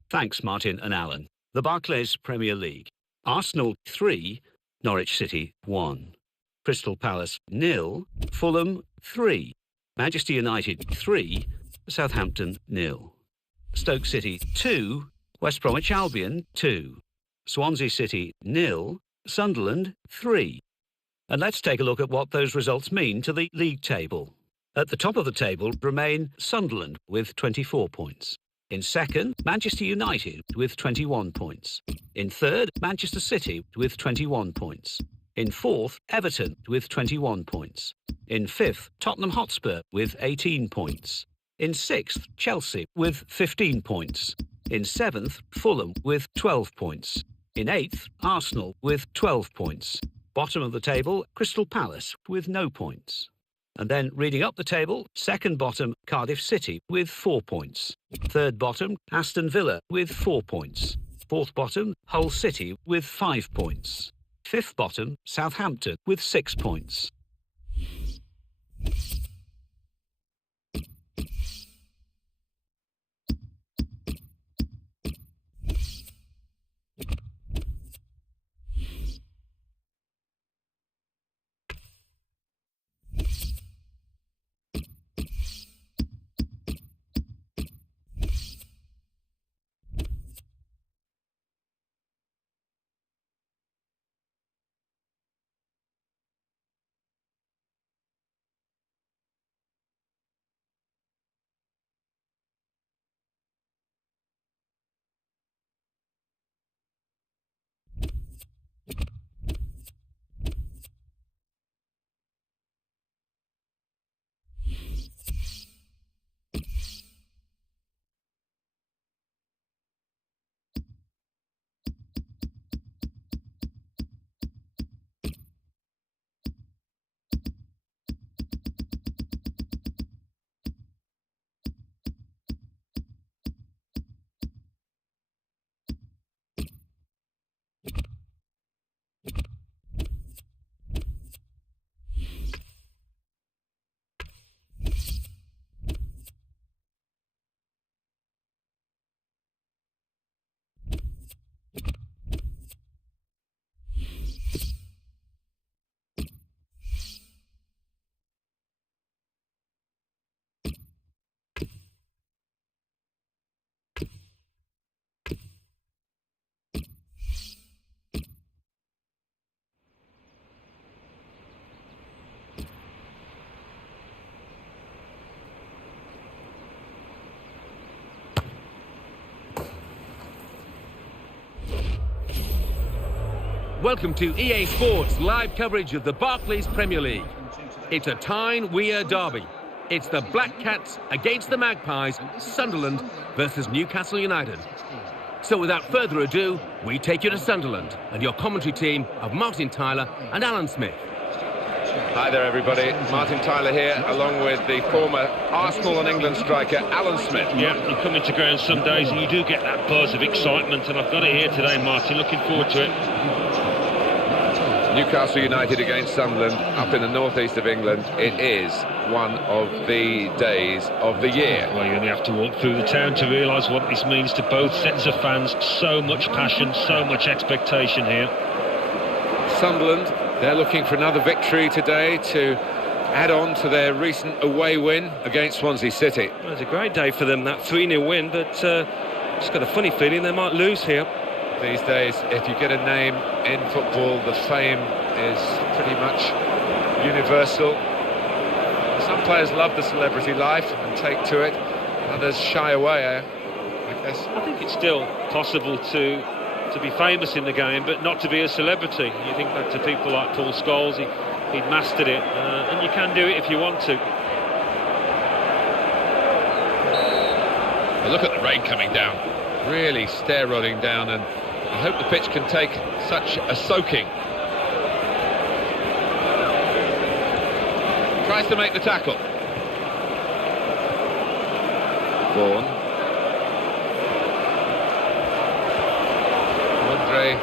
Thanks, Martin and Alan. The Barclays Premier League. Arsenal 3, Norwich City 1. Crystal Palace 0, Fulham 3. Manchester United 3, Southampton 0. Stoke City 2, West Bromwich Albion 2. Swansea City 0, Sunderland 3. And let's take a look at what those results mean to the league table. At the top of the table remain Sunderland with 24 points. In second, Manchester United with 21 points. In third, Manchester City with 21 points. In fourth, Everton with 21 points. In fifth, Tottenham Hotspur with 18 points. In sixth, Chelsea with 15 points. In seventh, Fulham with 12 points. In eighth, Arsenal with 12 points. Bottom of the table, Crystal Palace with no points. And then reading up the table, second bottom, Cardiff City with 4 points. Third bottom, Aston Villa with 4 points. Fourth bottom, Hull City with 5 points. Fifth bottom, Southampton with 6 points. Welcome to EA Sports live coverage of the Barclays Premier League. It's a Tyne-Wear derby. It's the Black Cats against the Magpies, Sunderland versus Newcastle United. So without further ado, we take you to Sunderland and your commentary team of Martin Tyler and Alan Smith. Hi there, everybody. Martin Tyler here, along with the former Arsenal and England striker, Alan Smith. Yeah, you come into ground some days and you do get that buzz of excitement, and I've got it here today, Martin. Looking forward to it. Newcastle United against Sunderland, up in the northeast of England. It is one of the days of the year. Well, you only have to walk through the town to realise what this means to both sets of fans. So much passion, so much expectation here. Sunderland, they're looking for another victory today to add on to their recent away win against Swansea City. Well, it's a great day for them, that 3-0 win, but just got a funny feeling they might lose here. These days, if you get a name in football, the fame is pretty much universal. Some players love the celebrity life and take to it, others shy away, I guess. I think it's still possible to be famous in the game, but not to be a celebrity. You think back to people like Paul Scholes, he'd mastered it, and you can do it if you want to. Well, look at the rain coming down, really stair-rodding down, and I hope the pitch can take such a soaking. Tries to make the tackle. Vaughan. Andre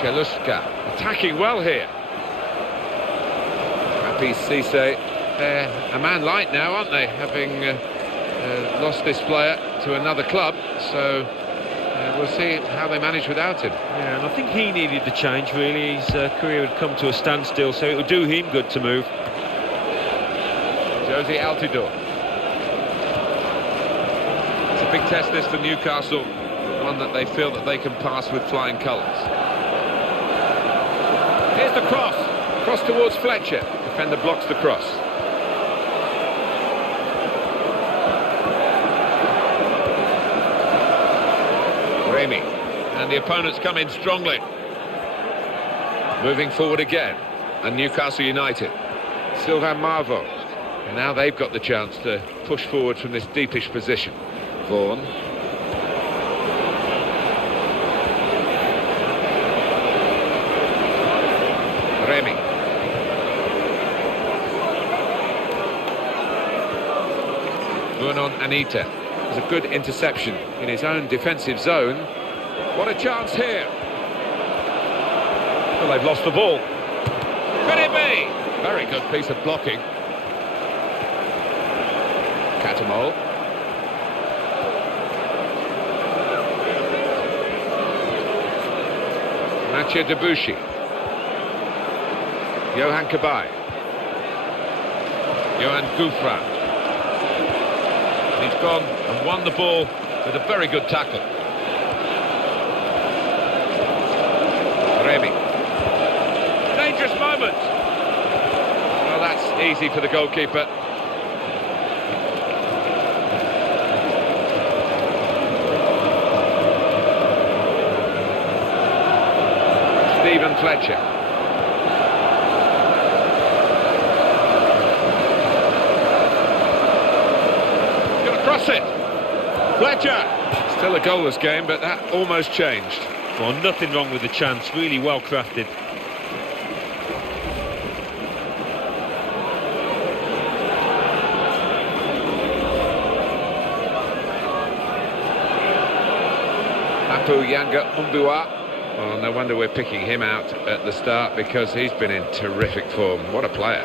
Chelushka attacking well here. Happy Cisse. They're a man light now, aren't they? Having lost this player to another club, so we'll see how they manage without him. Yeah, and I think he needed the change, really. His career had come to a standstill, so it would do him good to move. Josie Altidore. It's a big test, this, for Newcastle, one that they feel that they can pass with flying colours. Here's the cross towards Fletcher. Defender blocks the cross. Remy, and the opponents come in strongly. Moving forward again, and Newcastle United. Sylvain Marvo. And now they've got the chance to push forward from this deepish position. Vaughan. Remy. Vernon Anita. There's a good interception in his own defensive zone. What a chance here. Well, they've lost the ball. Could it be? Very good piece of blocking. Catamol. Mathieu Debuchy. Johan Cabaye. Johan Gouffran. He's gone and won the ball with a very good tackle. Remy. Dangerous moment. Well, that's easy for the goalkeeper. Stephen Fletcher. Gonna cross it. Fletcher. Still a goalless game, but that almost changed. Well, nothing wrong with the chance. Really well crafted. Apu Yanga Umbiwa. Well, no wonder we're picking him out at the start, because he's been in terrific form. What a player.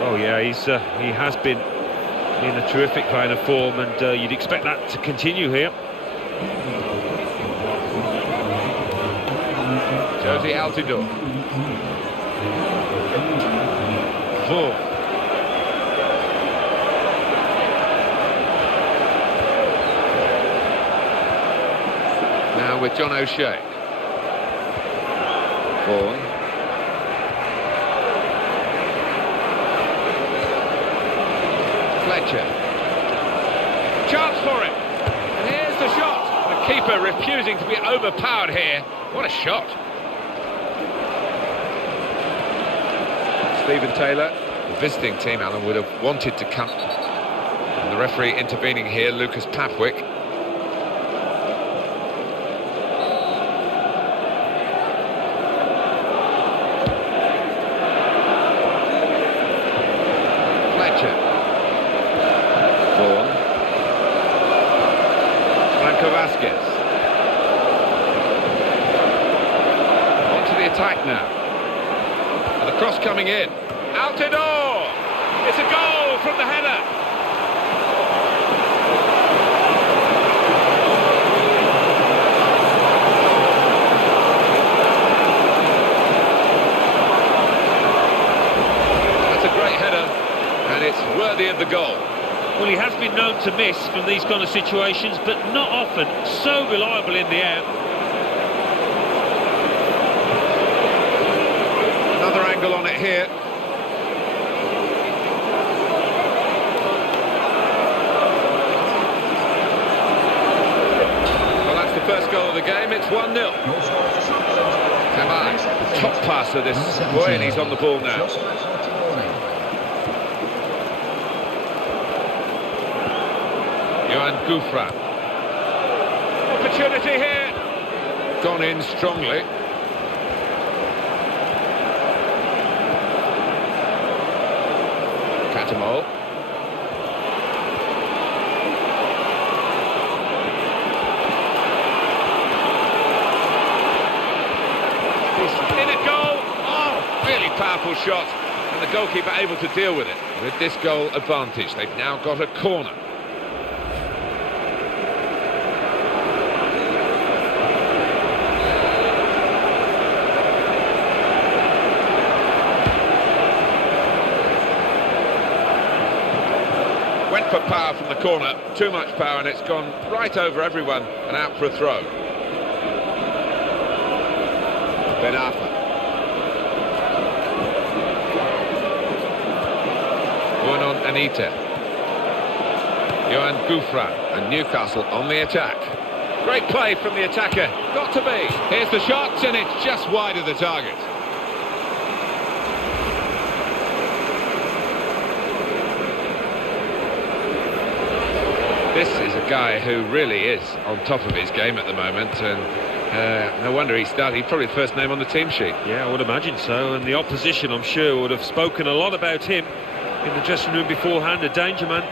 Oh yeah, he has been in a terrific vein of form, and you'd expect that to continue here. Josie Altidore. Vaughan. Now with John O'Shea. Vaughan. Fletcher. Chance for it. And here's the shot. The keeper refusing to be overpowered here. What a shot. Stephen Taylor, the visiting team, Alan, would have wanted to come. And the referee intervening here, Lucas Papwick. Fletcher. Vaughan. Franco Vasquez. On to the attack now. And the cross coming in. Altidore! It's a goal from the header. That's a great header, and it's worthy of the goal. Well, he has been known to miss from these kind of situations, but not often. So reliable in the air. Another angle on it here. Well, that's the first goal of the game. It's 1-0. Come on, top passer this boy, and he's on the ball now. Johan Gouffran. Opportunity here. Gone in strongly. Catamol. In a goal. Oh, really powerful shot. And the goalkeeper able to deal with it. With this goal advantage, they've now got a corner. Went for power from the corner, too much power, and it's gone right over everyone and out for a throw. Ben Arfa. Buonon Anita. Johan Gouffran, and Newcastle on the attack. Great play from the attacker, got to be. Here's the shot, and it's just wide of the target. This is a guy who really is on top of his game at the moment, and no wonder he started. He's probably the first name on the team sheet. Yeah, I would imagine so, and the opposition, I'm sure, would have spoken a lot about him in the dressing room beforehand. A danger man.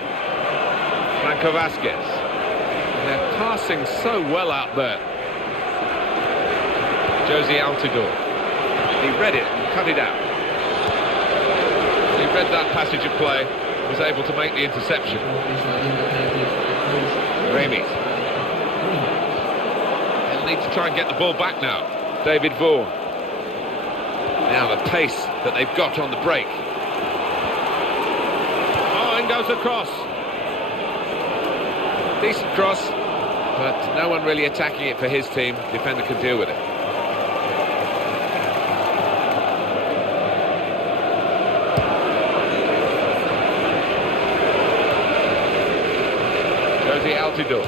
Franco Vasquez. And they're passing so well out there. Josie Altidore. He read it and cut it out. He read that passage of play, was able to make the interception. Ramis. He'll need to try and get the ball back now. David Vaughan. Now the pace that they've got on the break. Oh, in goes the cross. Decent cross, but no one really attacking it for his team. Defender can deal with it. Josie Altidore.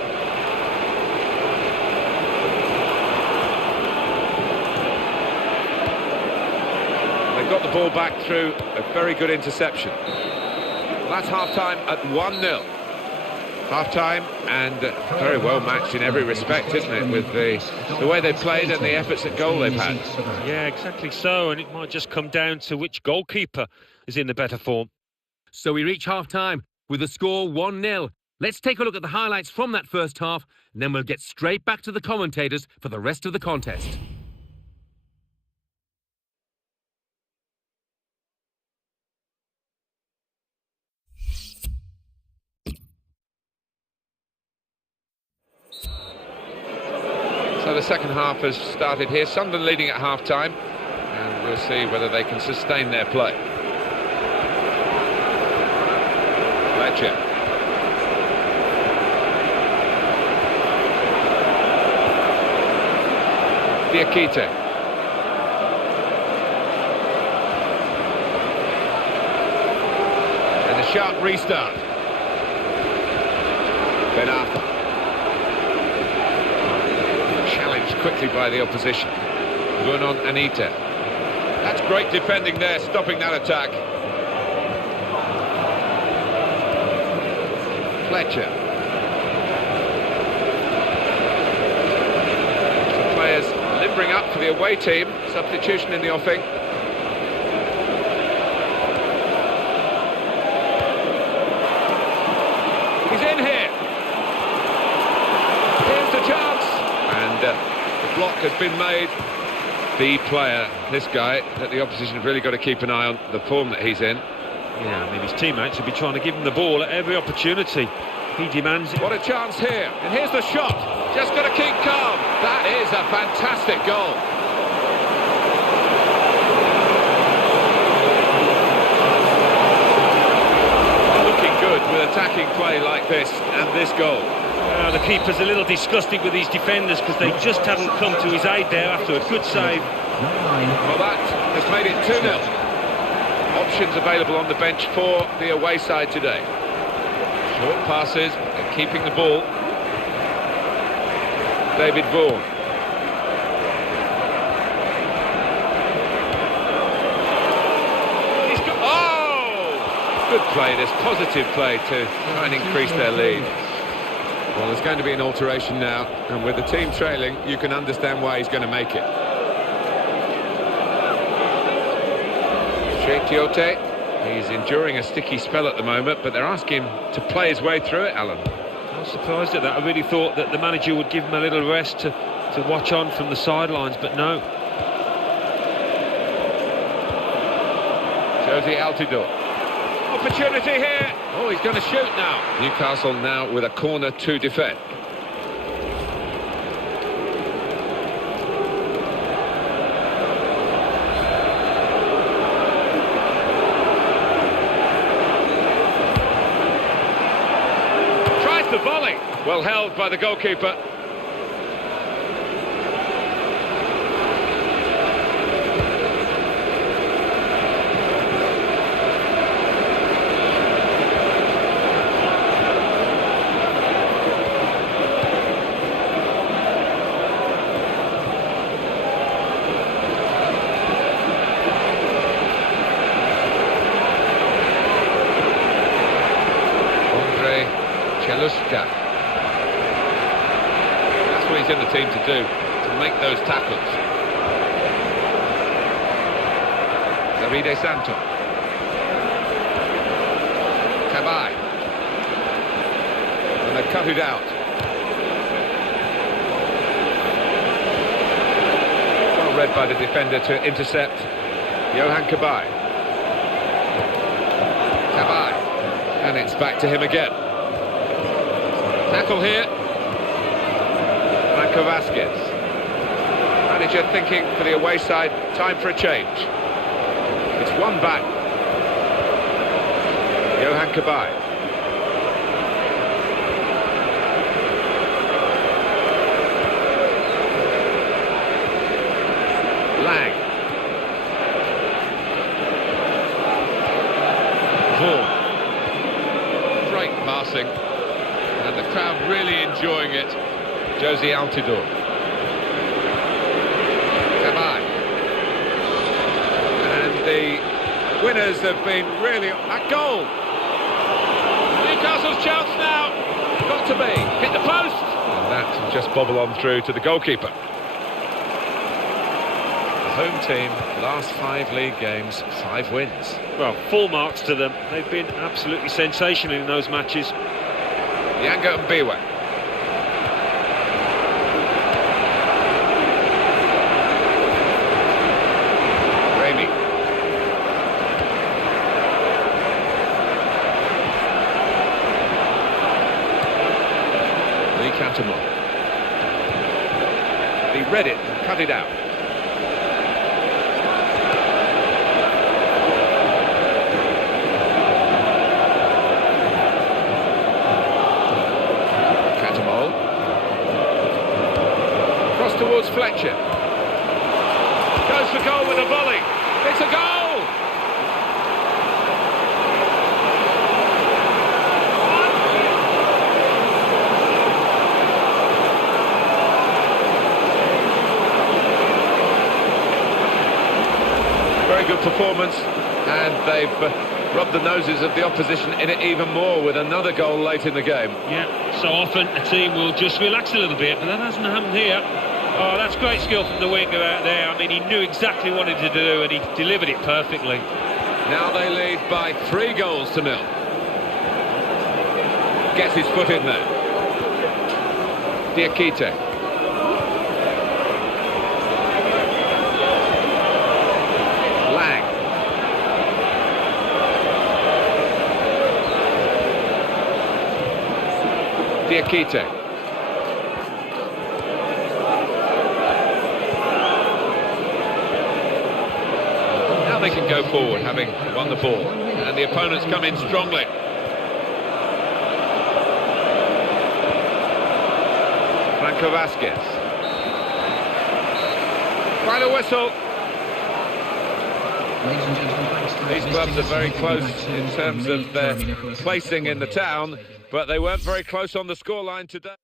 They've got the ball back through a very good interception. Well, that's half-time at 1-0. Half-time, and very well matched in every respect, isn't it, with the way they played and the efforts at goal they've had. Yeah, exactly so, and it might just come down to which goalkeeper is in the better form. So we reach half-time with the score 1-0. Let's take a look at the highlights from that first half, and then we'll get straight back to the commentators for the rest of the contest. So the second half has started here. Sunderland leading at half-time, and we'll see whether they can sustain their play. Fletcher. Diakite. And a sharp restart. Ben Arfa. Challenged quickly by the opposition. Buonon Anita. That's great defending there, stopping that attack. Fletcher. Some players limbering up for the away team. Substitution in the offing. He's in here. Here's the chance. And the block has been made. The player, this guy, that the opposition have really got to keep an eye on the form that he's in. Yeah, I mean, his teammates will be trying to give him the ball at every opportunity. He demands it. What a chance here. And here's the shot. Just got to keep calm. That is a fantastic goal. Looking good with attacking play like this and this goal. The keeper's a little disgusted with his defenders because they just haven't come to his aid there after a good save. Well, that has made it 2-0. Options available on the bench for the away side today. Short passes and keeping the ball. David Vaughan. Good play, this positive play to try and increase their lead. Well, there's going to be an alteration now, and with the team trailing, you can understand why he's going to make it. Tiote, he's enduring a sticky spell at the moment, but they're asking him to play his way through it, Alan. I was surprised at that. I really thought that the manager would give him a little rest to watch on from the sidelines, but no. Josie Altidore. Opportunity here. Oh, he's going to shoot now. Newcastle now with a corner to defend. Tries the volley. Well held by the goalkeeper. That's what he's in the team to do, to make those tackles. Davide Santo. Cabai. And they've cut it out. Well read by the defender to intercept Johan Cabai. Cabai. And it's back to him again. Tackle here. Franco Vasquez. Manager thinking for the away side, time for a change. It's one back. Johan Cabai. Lang. Vaughan. Great passing. And the crowd really enjoying it. Josie Altidore. Cabai. And the winners have been really... That goal! Newcastle's chance now. Got to be. Hit the post. And that will just bobble on through to the goalkeeper. The home team, last 5 league games, 5 wins. Well, full marks to them. They've been absolutely sensational in those matches. Yanga and Biwa. Remy. Lee Cantamore. He read it and cut it out. Towards Fletcher. Goes for goal with a volley. It's a goal! good performance, and they've rubbed the noses of the opposition in it even more with another goal late in the game. Yeah, so often a team will just relax a little bit, but that hasn't happened here. Oh, that's great skill from the winger out there. I mean, he knew exactly what he wanted to do, and he delivered it perfectly. Now they lead by 3 goals to 0. Gets his foot in there. Diakite. Lang. Diakite. Now they can go forward, having won the ball, and the opponents come in strongly. Franco Vasquez. Final whistle. Ladies and gentlemen, thanks for These clubs are very close in terms of their placing in the town, but they weren't very close on the scoreline today.